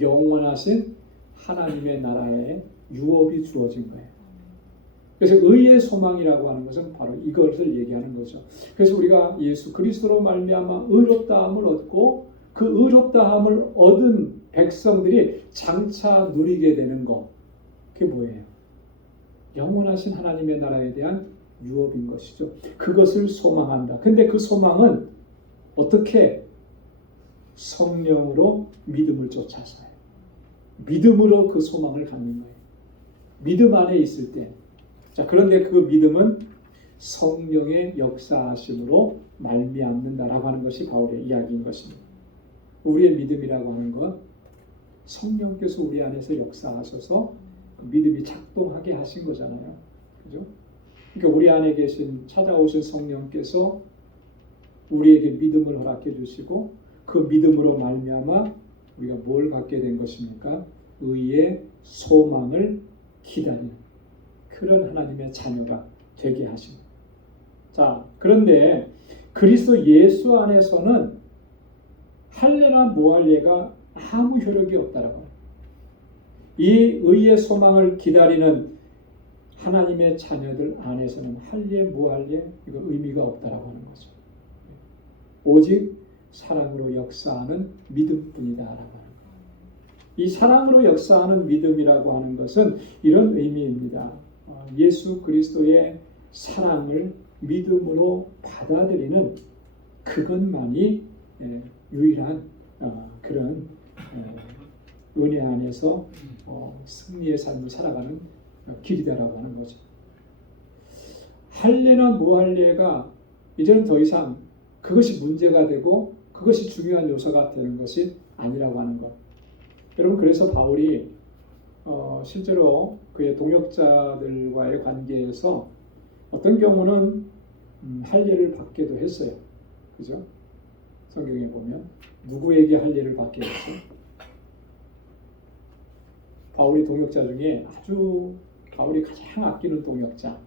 영원하신 하나님의 나라의 유업이 주어진 거예요. 그래서 의의 소망이라고 하는 것은 바로 이것을 얘기하는 거죠. 그래서 우리가 예수 그리스도로 말미암아 의롭다함을 얻고 그 의롭다함을 얻은 백성들이 장차 누리게 되는 것, 그게 뭐예요? 영원하신 하나님의 나라에 대한 유업인 것이죠. 그것을 소망한다. 근데 그 소망은 어떻게? 성령으로 믿음을 쫓아서요. 믿음으로 그 소망을 갖는 거예요. 믿음 안에 있을 때. 자, 그런데 그 믿음은 성령의 역사하심으로 말미암는다라고 하는 것이 바울의 이야기인 것입니다. 우리의 믿음이라고 하는 것, 성령께서 우리 안에서 역사하셔서 그 믿음이 작동하게 하신 거잖아요. 그죠? 그러니까 우리 안에 계신 찾아오신 성령께서 우리에게 믿음을 허락해 주시고 그 믿음으로 말미암아 우리가 뭘 갖게 된 것입니까? 의의 소망을 기다리는 그런 하나님의 자녀가 되게 하십니다. 자, 그런데 그리스도 예수 안에서는 할례나 무할례가 아무 효력이 없다라고 해요. 이 의의 소망을 기다리는 하나님의 자녀들 안에서는 할례, 무할례 이거 의미가 없다라고 하는 거죠. 오직 사랑으로 역사하는 믿음뿐이다라고 하는 거예요. 이 사랑으로 역사하는 믿음이라고 하는 것은 이런 의미입니다. 예수 그리스도의 사랑을 믿음으로 받아들이는 그것만이 유일한 그런 은혜 안에서 승리의 삶을 살아가는 길이다라고 하는 거죠. 할례나 무할례가 이제는 더 이상 그것이 문제가 되고 그것이 중요한 요소가 되는 것이 아니라고 하는 것. 여러분, 그래서 바울이 실제로 그의 동역자들과의 관계에서 어떤 경우는 할례를 받기도 했어요. 그죠? 성경에 보면 누구에게 할례를 받게 했어요? 바울의 동역자 중에 아주 바울이 가장 아끼는 동역자,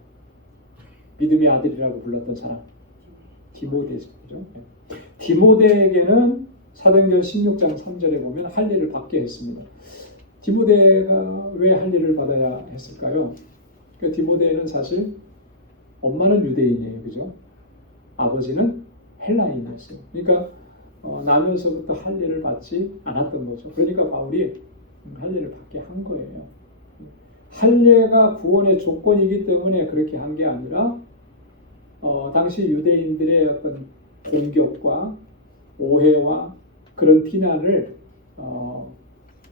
믿음의 아들이라고 불렀던 사람, 디모데죠. 그죠? 디모데에게는 사도행전 16장 3절에 보면 할례를 받게 했습니다. 디모데가 왜 할례를 받아야 했을까요? 그러니까 디모데는 사실 엄마는 유대인이에요. 그죠? 아버지는 헬라인이었어요. 그러니까 나면서부터 할례를 받지 않았던 거죠. 그러니까 바울이 할례를 받게 한 거예요. 할례가 구원의 조건이기 때문에 그렇게 한 게 아니라 당시 유대인들의 어떤 공격과 오해와 그런 비난을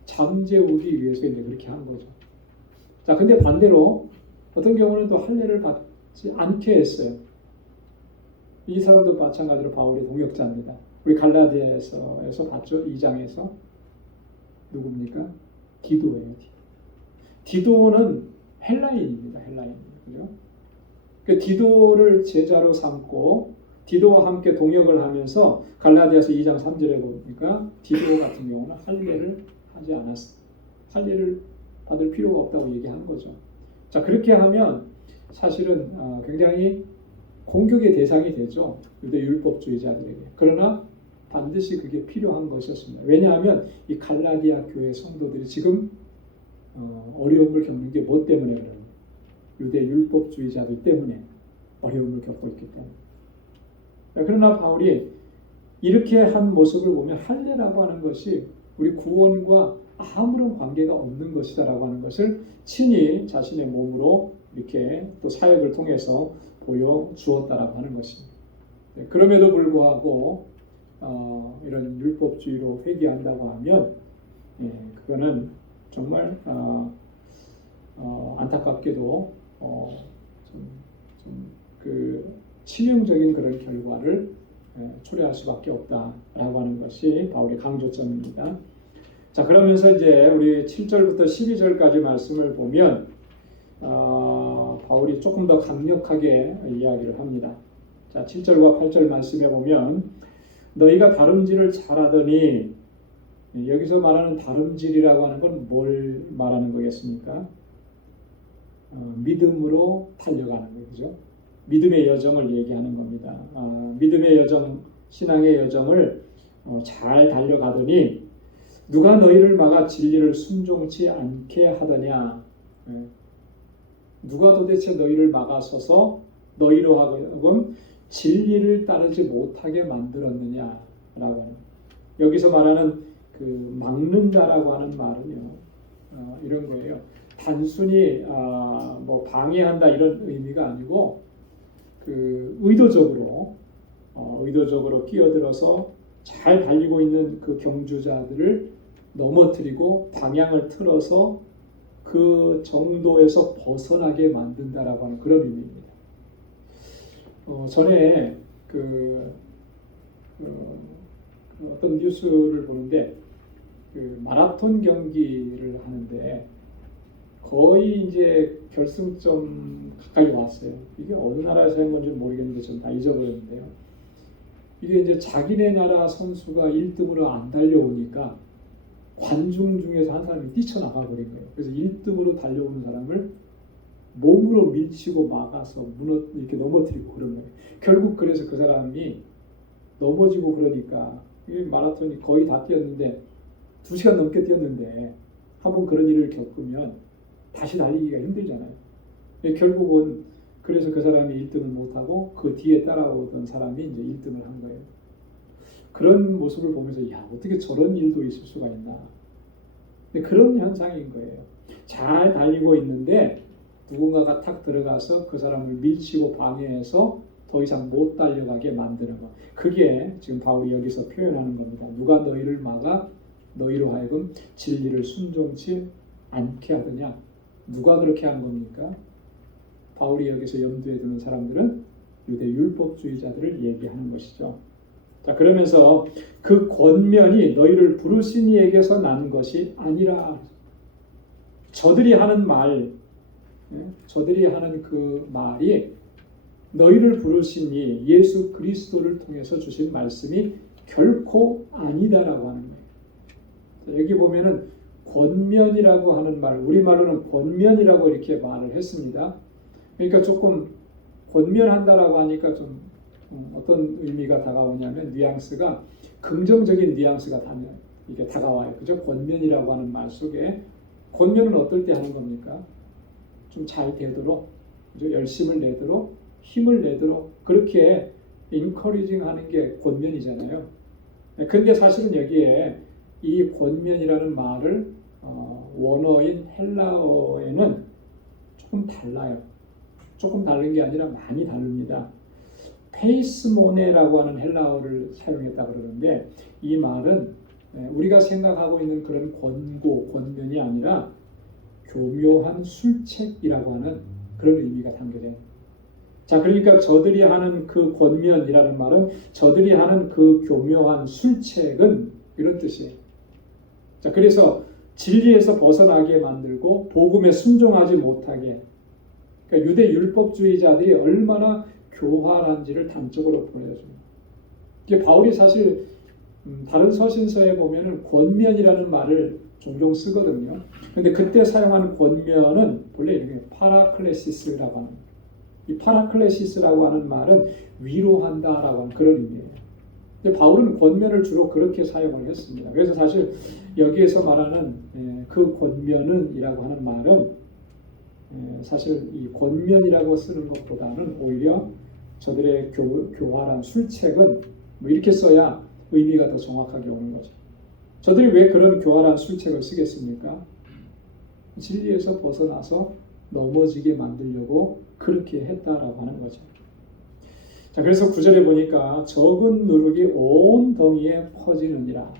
잠재우기 위해서 이제 그렇게 한 거죠. 자, 근데 반대로 어떤 경우는 또 할례를 받지 않게 했어요. 이 사람도 마찬가지로 바울의 동역자입니다. 우리 갈라디아에서 봤죠? 2장에서 누굽니까? 디도예요. 디도는 헬라인입니다. 헬라인. 그죠? 그 디도를 제자로 삼고 디도와 함께 동역을 하면서 갈라디아서 2장 3절에 보니까 디도 같은 경우는 할례를 하지 않았어요. 할례를 받을 필요가 없다고 얘기한 거죠. 자, 그렇게 하면 사실은 굉장히 공격의 대상이 되죠. 유대 율법주의자들에게. 그러나 반드시 그게 필요한 것이었습니다. 왜냐하면 이 갈라디아 교회 성도들이 지금 어려움을 겪는 게 뭐 때문에 그래요? 유대 율법주의자들 때문에 어려움을 겪고 있기 때문에. 그러나 바울이 이렇게 한 모습을 보면 할례라고 하는 것이 우리 구원과 아무런 관계가 없는 것이다라고 하는 것을 친히 자신의 몸으로 이렇게 또 사역을 통해서 보여주었다라고 하는 것입니다. 그럼에도 불구하고 이런 율법주의로 회귀한다고 하면 그거는 정말 안타깝게도 그 치명적인 그런 결과를 초래할 수밖에 없다라고 하는 것이 바울의 강조점입니다. 자, 그러면서 이제 우리 7절부터 12절까지 말씀을 보면 바울이 조금 더 강력하게 이야기를 합니다. 자, 7절과 8절 말씀에 보면 너희가 다름질을 잘하더니, 여기서 말하는 다름질이라고 하는 건 뭘 말하는 거겠습니까? 믿음으로 달려가는 거죠. 믿음의 여정을 얘기하는 겁니다. 믿음의 여정, 신앙의 여정을 잘 달려가더니 누가 너희를 막아 진리를 순종치 않게 하더냐? 누가 도대체 너희를 막아서서 너희로 하여금 진리를 따르지 못하게 만들었느냐라고 하는, 여기서 말하는 그 막는다라고 하는 말은요, 이런 거예요. 단순히 뭐 방해한다 이런 의미가 아니고 그 의도적으로 끼어들어서 잘 달리고 있는 그 경주자들을 넘어뜨리고 방향을 틀어서 그 정도에서 벗어나게 만든다라고 하는 그런 의미입니다. 전에 어떤 뉴스를 보는데 그 마라톤 경기를 하는데 거의 이제 결승점 가까이 왔어요. 이게 어느 나라에서 한 건지 모르겠는데 좀 다 잊어버렸는데요. 이게 이제 자기네 나라 선수가 1등으로 안 달려오니까 관중 중에서 한 사람이 뛰쳐나가 버린 거예요. 그래서 1등으로 달려오는 사람을 몸으로 밀치고 막아서 이렇게 넘어뜨리고 그런 거예요. 결국 그래서 그 사람이 넘어지고 그러니까 마라톤이 거의 다 뛰었는데 2시간 넘게 뛰었는데 한번 그런 일을 겪으면 다시 달리기가 힘들잖아요. 결국은 그래서 그 사람이 1등을 못하고 그 뒤에 따라오던 사람이 이제 1등을 한 거예요. 그런 모습을 보면서 야, 어떻게 저런 일도 있을 수가 있나. 근데 그런 현상인 거예요. 잘 달리고 있는데 누군가가 탁 들어가서 그 사람을 밀치고 방해해서 더 이상 못 달려가게 만드는 것. 그게 지금 바울이 여기서 표현하는 겁니다. 누가 너희를 막아 너희로 하여금 진리를 순종치 않게 하더냐. 누가 그렇게 한 겁니까? 바울이 여기서 염두에 두는 사람들은 유대 율법주의자들을 얘기하는 것이죠. 자, 그러면서 그 권면이 너희를 부르신 이에게서 난 것이 아니라, 저들이 하는 그 말이 너희를 부르신 이 예수 그리스도를 통해서 주신 말씀이 결코 아니다라고 하는 거예요. 여기 보면은 권면이라고 하는 말, 우리말로는 권면이라고 이렇게 말을 했습니다. 그러니까 조금 권면한다라고 하니까 좀 어떤 의미가 다가오냐면 뉘앙스가 긍정적인 뉘앙스가 이게 다가와요. 그죠? 권면이라고 하는 말 속에 권면은 어떨 때 하는 겁니까? 좀 잘 되도록, 그죠? 열심을 내도록, 힘을 내도록 그렇게 인커리징 하는 게 권면이잖아요. 근데 사실은 여기에 이 권면이라는 말을 원어인 헬라어에는 조금 달라요. 조금 다른 게 아니라 많이 다릅니다. 페이스모네라고 하는 헬라어를 사용했다고 그러는데 이 말은 우리가 생각하고 있는 그런 권고, 권면이 아니라 교묘한 술책이라고 하는 그런 의미가 담겨져요. 자, 그러니까 저들이 하는 그 권면이라는 말은 저들이 하는 그 교묘한 술책은 이런 뜻이에요. 자, 그래서 진리에서 벗어나게 만들고 복음에 순종하지 못하게, 그러니까 유대 율법주의자들이 얼마나 교활한지를 단적으로 보여줍니다. 이게 바울이 사실 다른 서신서에 보면은 권면이라는 말을 종종 쓰거든요. 근데 그때 사용하는 권면은 본래 이렇게 파라클레시스라고 하는 거예요. 이 파라클레시스라고 하는 말은 위로한다라고 하는 그런 의미예요. 근데 바울은 권면을 주로 그렇게 사용을 했습니다. 그래서 사실 여기에서 말하는 그 권면은이라고 하는 말은 사실 이 권면이라고 쓰는 것보다는 오히려 저들의 교활한 술책은 뭐 이렇게 써야 의미가 더 정확하게 오는 거죠. 저들이 왜 그런 교활한 술책을 쓰겠습니까? 진리에서 벗어나서 넘어지게 만들려고 그렇게 했다라고 하는 거죠. 자, 그래서 9절에 보니까 적은 누룩이 온 덩이에 퍼지느니라.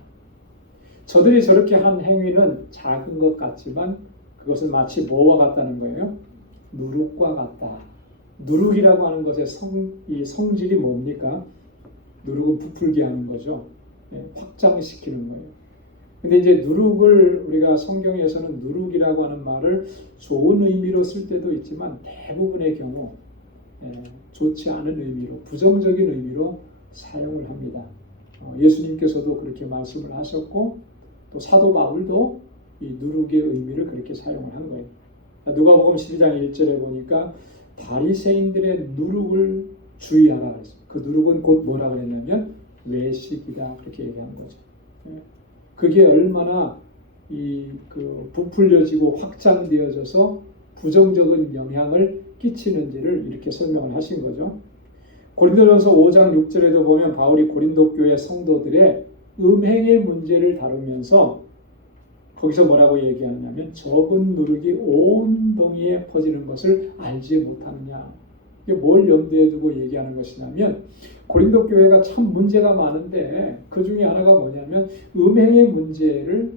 저들이 저렇게 한 행위는 작은 것 같지만 그것은 마치 뭐와 같다는 거예요? 누룩과 같다. 누룩이라고 하는 것의 이 성질이 뭡니까? 누룩은 부풀게 하는 거죠. 확장시키는 거예요. 근데 이제 누룩을 우리가 성경에서는 누룩이라고 하는 말을 좋은 의미로 쓸 때도 있지만 대부분의 경우 좋지 않은 의미로, 부정적인 의미로 사용을 합니다. 예수님께서도 그렇게 말씀을 하셨고 또 사도 바울도 이 누룩의 의미를 그렇게 사용을 한 거예요. 누가복음 12장 1절에 보니까 바리새인들의 누룩을 주의하라 그랬어요. 그 누룩은 곧 뭐라고 했냐면 외식이다 그렇게 얘기하는 거죠. 그게 얼마나 그 부풀려지고 확장되어져서 부정적인 영향을 끼치는지를 이렇게 설명을 하신 거죠. 고린도전서 5장 6절에도 보면 바울이 고린도 교회 성도들의 음행의 문제를 다루면서 거기서 뭐라고 얘기하냐면 적은 누룩이 온 덩이에 퍼지는 것을 알지 못하느냐. 이게 뭘 염두에 두고 얘기하는 것이냐면 고린도 교회가 참 문제가 많은데 그 중에 하나가 뭐냐면 음행의 문제를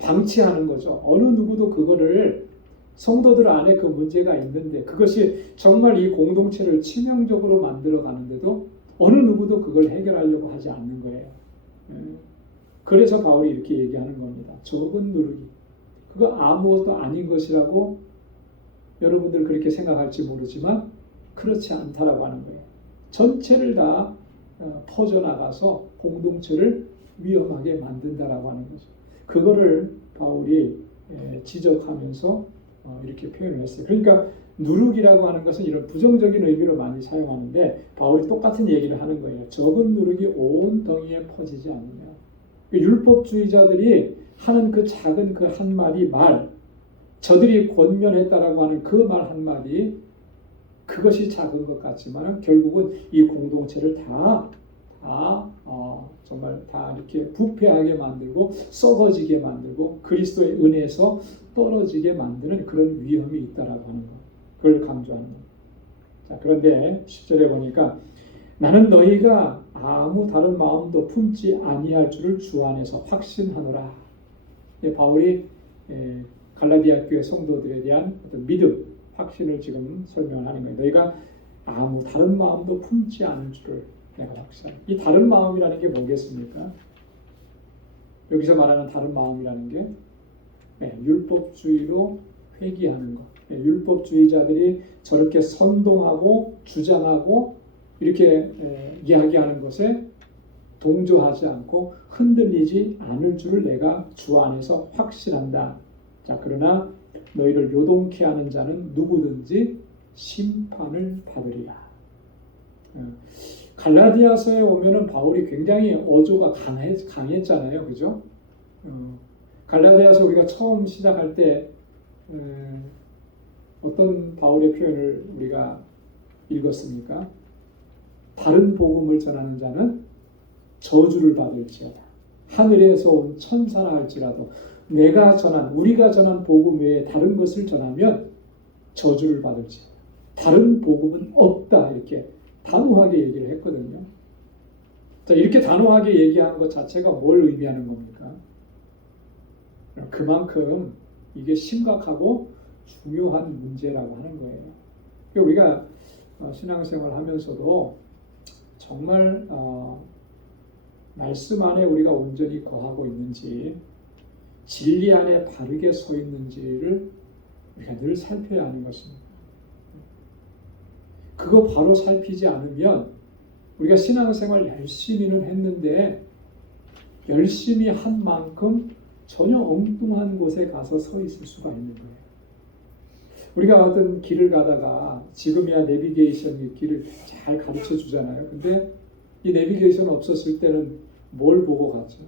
방치하는 거죠. 어느 누구도 그거를 성도들 안에 그 문제가 있는데 그것이 정말 이 공동체를 치명적으로 만들어 가는데도 어느 누구도 그걸 해결하려고 하지 않는 거예요. 그래서 바울이 이렇게 얘기하는 겁니다. 적은 누룩이 그거 아무것도 아닌 것이라고 여러분들 그렇게 생각할지 모르지만 그렇지 않다라고 하는 거예요. 전체를 다 퍼져나가서 공동체를 위험하게 만든다라고 하는 거죠. 그거를 바울이 지적하면서 이렇게 표현을 했어요. 그러니까 누룩이라고 하는 것은 이런 부정적인 의미로 많이 사용하는데 바울이 똑같은 얘기를 하는 거예요. 적은 누룩이 온 덩이에 퍼지지 않느냐. 율법주의자들이 하는 그 작은 그 한마디 말, 저들이 권면했다라고 하는 그 말 한마디, 그것이 작은 것 같지만 결국은 이 공동체를 정말 다 이렇게 부패하게 만들고 썩어지게 만들고 그리스도의 은혜에서 떨어지게 만드는 그런 위험이 있다라고 하는 것, 그걸 강조하는 것. 자, 그런데 10절에 보니까 나는 너희가 아무 다른 마음도 품지 아니할 줄을 주 안에서 확신하노라. 바울이 갈라디아 교회 성도들에 대한 어떤 믿음, 확신을 지금 설명하는 거예요. 너희가 아무 다른 마음도 품지 않을 줄을 내가 확신한다. 이 다른 마음이라는 게 뭐겠습니까? 여기서 말하는 다른 마음이라는 게 율법주의로 회귀하는 것. 율법주의자들이 저렇게 선동하고 주장하고 이렇게 이야기하는 것에 동조하지 않고 흔들리지 않을 줄을 내가 주 안에서 확신한다. 자, 그러나 너희를 요동케 하는 자는 누구든지 심판을 받으리라. 갈라디아서에 오면은 바울이 굉장히 어조가 강했잖아요, 그죠? 갈라디아서 우리가 처음 시작할 때 어떤 바울의 표현을 우리가 읽었습니까? 다른 복음을 전하는 자는 저주를 받을지어다. 하늘에서 온 천사라 할지라도 우리가 전한 복음 외에 다른 것을 전하면 저주를 받을지어다. 다른 복음은 없다. 이렇게 단호하게 얘기를 했거든요. 자, 이렇게 단호하게 얘기하는 것 자체가 뭘 의미하는 겁니까? 그만큼 이게 심각하고 중요한 문제라고 하는 거예요. 우리가 신앙생활 하면서도 정말 말씀 안에 우리가 온전히 거하고 있는지, 진리 안에 바르게 서 있는지를 우리가 늘 살펴야 하는 것입니다. 그거 바로 살피지 않으면 우리가 신앙생활 열심히는 했는데 열심히 한 만큼 전혀 엉뚱한 곳에 가서 서 있을 수가 있는 거예요. 우리가 어떤 길을 가다가 지금이야 내비게이션이 길을 잘 가르쳐 주잖아요. 근데 이 내비게이션 없었을 때는 뭘 보고 갔죠?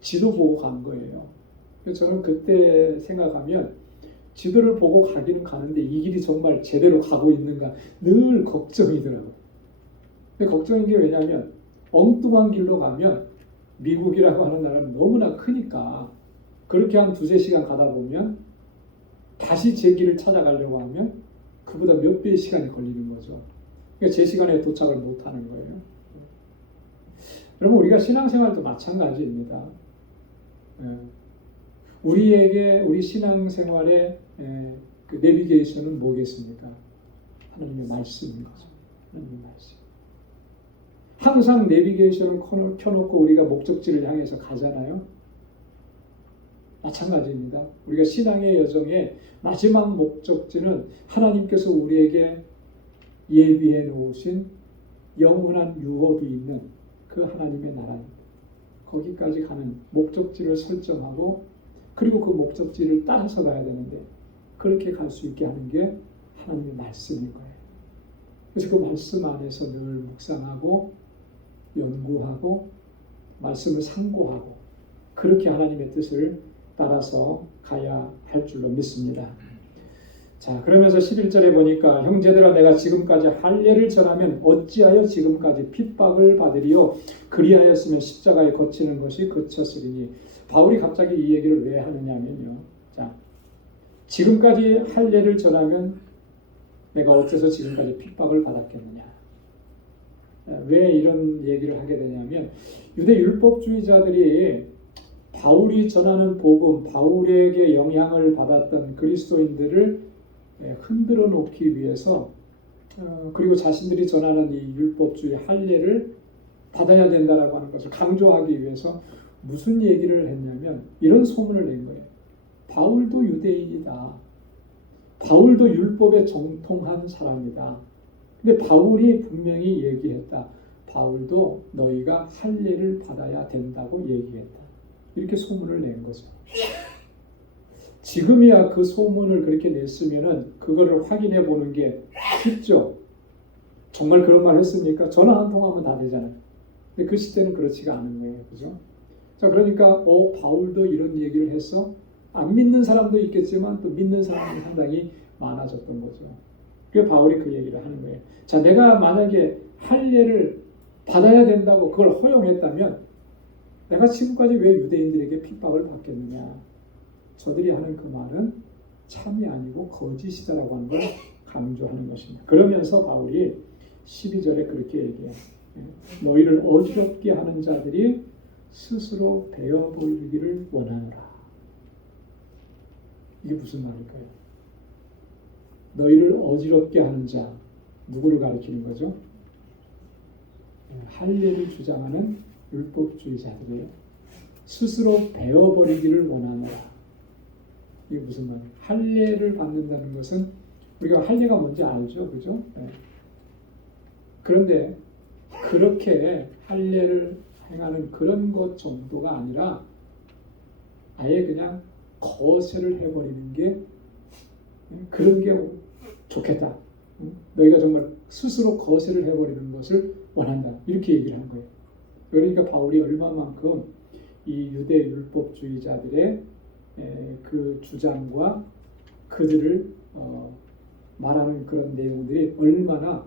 지도 보고 간 거예요. 그래서 저는 그때 생각하면 지도를 보고 가기는 가는데 이 길이 정말 제대로 가고 있는가 늘 걱정이더라고요. 근데 걱정인 게 왜냐하면 엉뚱한 길로 가면 미국이라고 하는 나라는 너무나 크니까 그렇게 한 2-3시간 가다 보면 다시 제 길을 찾아가려고 하면 그보다 몇 배의 시간이 걸리는 거죠. 그러니까 제 시간에 도착을 못하는 거예요. 여러분 우리가 신앙생활도 마찬가지입니다. 우리 신앙생활의 그 내비게이션은 뭐겠습니까? 하나님의 말씀인 거죠. 하나님의 말씀. 항상 내비게이션을 켜놓고 우리가 목적지를 향해서 가잖아요. 마찬가지입니다. 우리가 신앙의 여정의 마지막 목적지는 하나님께서 우리에게 예비해 놓으신 영원한 유업이 있는 그 하나님의 나라입니다. 거기까지 가는 목적지를 설정하고 그리고 그 목적지를 따라서 가야 되는데 그렇게 갈 수 있게 하는 게 하나님의 말씀인 거예요. 그래서 그 말씀 안에서 늘 묵상하고 연구하고 말씀을 상고하고 그렇게 하나님의 뜻을 따라서 가야 할 줄로 믿습니다. 자, 그러면서 11절에 보니까 형제들아 내가 지금까지 할례를 전하면 어찌하여 지금까지 핍박을 받으리요 그리하였으면 십자가에 거치는 것이 그쳤으리니. 바울이 갑자기 이 얘기를 왜 하느냐면요. 자, 지금까지 할례를 전하면 내가 어째서 지금까지 핍박을 받았겠느냐. 왜 이런 얘기를 하게 되냐면 유대 율법주의자들이 바울이 전하는 복음, 바울에게 영향을 받았던 그리스도인들을 흔들어 놓기 위해서 그리고 자신들이 전하는 이 율법주의 할례를 받아야 된다라고 하는 것을 강조하기 위해서 무슨 얘기를 했냐면 이런 소문을 낸 거예요. 바울도 유대인이다. 바울도 율법에 정통한 사람이다. 근데 바울이 분명히 얘기했다. 바울도 너희가 할례를 받아야 된다고 얘기했다. 이렇게 소문을 낸 거죠. 지금이야 그 소문을 그렇게 냈으면은 그거를 확인해 보는 게 쉽죠. 정말 그런 말 했습니까? 전화 한 통하면 다 되잖아요. 근데 그 시대는 그렇지가 않은 거예요. 그죠? 자, 그러니까 바울도 이런 얘기를 했어? 안 믿는 사람도 있겠지만 또 믿는 사람이 상당히 많아졌던 거죠. 그래서 바울이 그 얘기를 하는 거예요. 자, 내가 만약에 할례를 받아야 된다고 그걸 허용했다면 내가 지금까지 왜 유대인들에게 핍박을 받겠느냐. 저들이 하는 그 말은 참이 아니고 거짓이다라고 하는 걸 강조하는 것입니다. 그러면서 바울이 12절에 그렇게 얘기해요. 너희를 어지럽게 하는 자들이 스스로 베어버리기를 원하노라. 이게 무슨 말일까요? 너희를 어지럽게 하는 자, 누구를 가리키는 거죠? 할례를 주장하는 율법주의자들이에요. 스스로 베어버리기를 원하노라. 이게 무슨 말이에요? 할례를 받는다는 것은 우리가 할례가 뭔지 알죠, 그죠? 네. 그런데 그렇게 할례를 행하는 그런 것 정도가 아니라 아예 그냥 거세를 해버리는 게 그런 게 좋겠다. 너희가 정말 스스로 거세를 해버리는 것을 원한다. 이렇게 얘기를 한 거예요. 그러니까 바울이 얼마만큼 이 유대 율법주의자들의 그 주장과 그들을 말하는 그런 내용들이 얼마나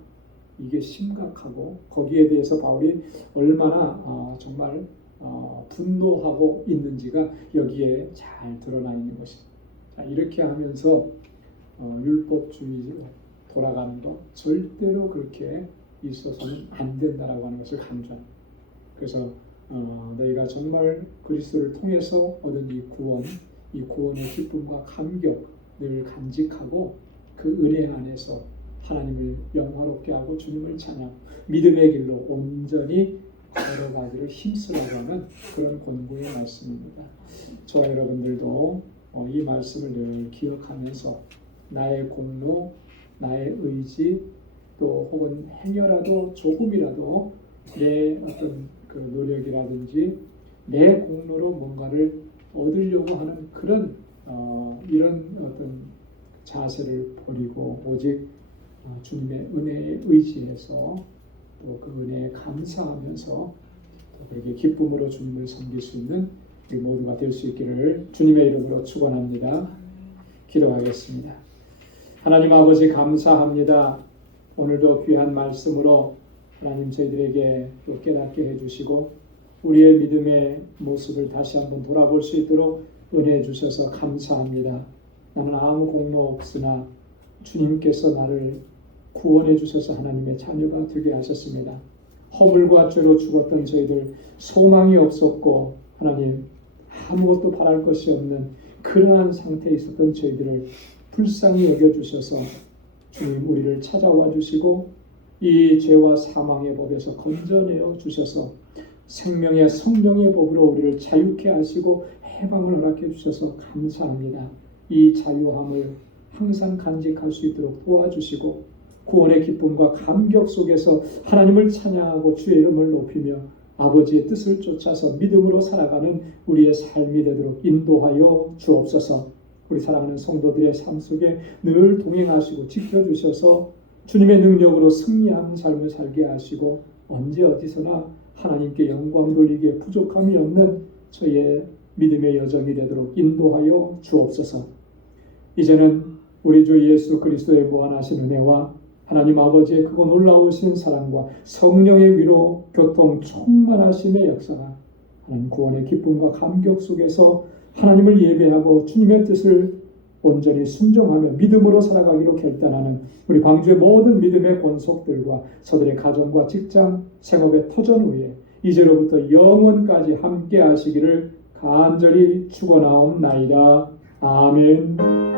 이게 심각하고 거기에 대해서 바울이 얼마나 정말 분노하고 있는지가 여기에 잘 드러나 있는 것입니다. 자, 이렇게 하면서 율법주의로 돌아가는 것 절대로 그렇게 있어서는 안 된다라고 하는 것을 강조합니다. 그래서 너희가 정말 그리스도를 통해서 얻은 이 구원, 이 구원의 기쁨과 감격 늘 간직하고 그 은혜 안에서 하나님을 영화롭게 하고 주님을 찬양, 믿음의 길로 온전히 걸어가기를 힘쓰라고 하는 그런 권고의 말씀입니다. 저와 여러분들도 이 말씀을 늘 기억하면서 나의 공로, 나의 의지, 또 혹은 행여라도 조금이라도 내 어떤 그 노력이라든지 내 공로로 뭔가를 얻으려고 하는 그런 이런 어떤 자세를 버리고 오직 주님의 은혜에 의지해서 또 그 은혜에 감사하면서 또 그렇게 기쁨으로 주님을 섬길 수 있는 우리 모두가 될 수 있기를 주님의 이름으로 축원합니다. 기도하겠습니다. 하나님 아버지 감사합니다. 오늘도 귀한 말씀으로 하나님 저희들에게 또 깨닫게 해주시고 우리의 믿음의 모습을 다시 한번 돌아볼 수 있도록 은혜해 주셔서 감사합니다. 나는 아무 공로 없으나 주님께서 나를 구원해 주셔서 하나님의 자녀가 되게 하셨습니다. 허물과 죄로 죽었던 저희들, 소망이 없었고 하나님 아무것도 바랄 것이 없는 그러한 상태에 있었던 저희들을 불쌍히 여겨주셔서 주님 우리를 찾아와 주시고 이 죄와 사망의 법에서 건져내어 주셔서 생명의 성령의 법으로 우리를 자유케 하시고 해방을 허락해 주셔서 감사합니다. 이 자유함을 항상 간직할 수 있도록 도와주시고 구원의 기쁨과 감격 속에서 하나님을 찬양하고 주의 이름을 높이며 아버지의 뜻을 쫓아서 믿음으로 살아가는 우리의 삶이 되도록 인도하여 주옵소서. 우리 사랑하는 성도들의 삶 속에 늘 동행하시고 지켜주셔서 주님의 능력으로 승리하는 삶을 살게 하시고 언제 어디서나 하나님께 영광 돌리기에 부족함이 없는 저의 믿음의 여정이 되도록 인도하여 주옵소서. 이제는 우리 주 예수 그리스도의 무한하신 은혜와 하나님 아버지의 크고 놀라우신 사랑과 성령의 위로 교통 충만하심의 역사가 하나님 구원의 기쁨과 감격 속에서 하나님을 예배하고 주님의 뜻을 온전히 순종하며 믿음으로 살아가기로 결단하는 우리 방주의 모든 믿음의 권속들과 저들의 가정과 직장, 생업의 터전 위에 이제로부터 영원까지 함께 하시기를 간절히 축원하옵나이다. 아멘.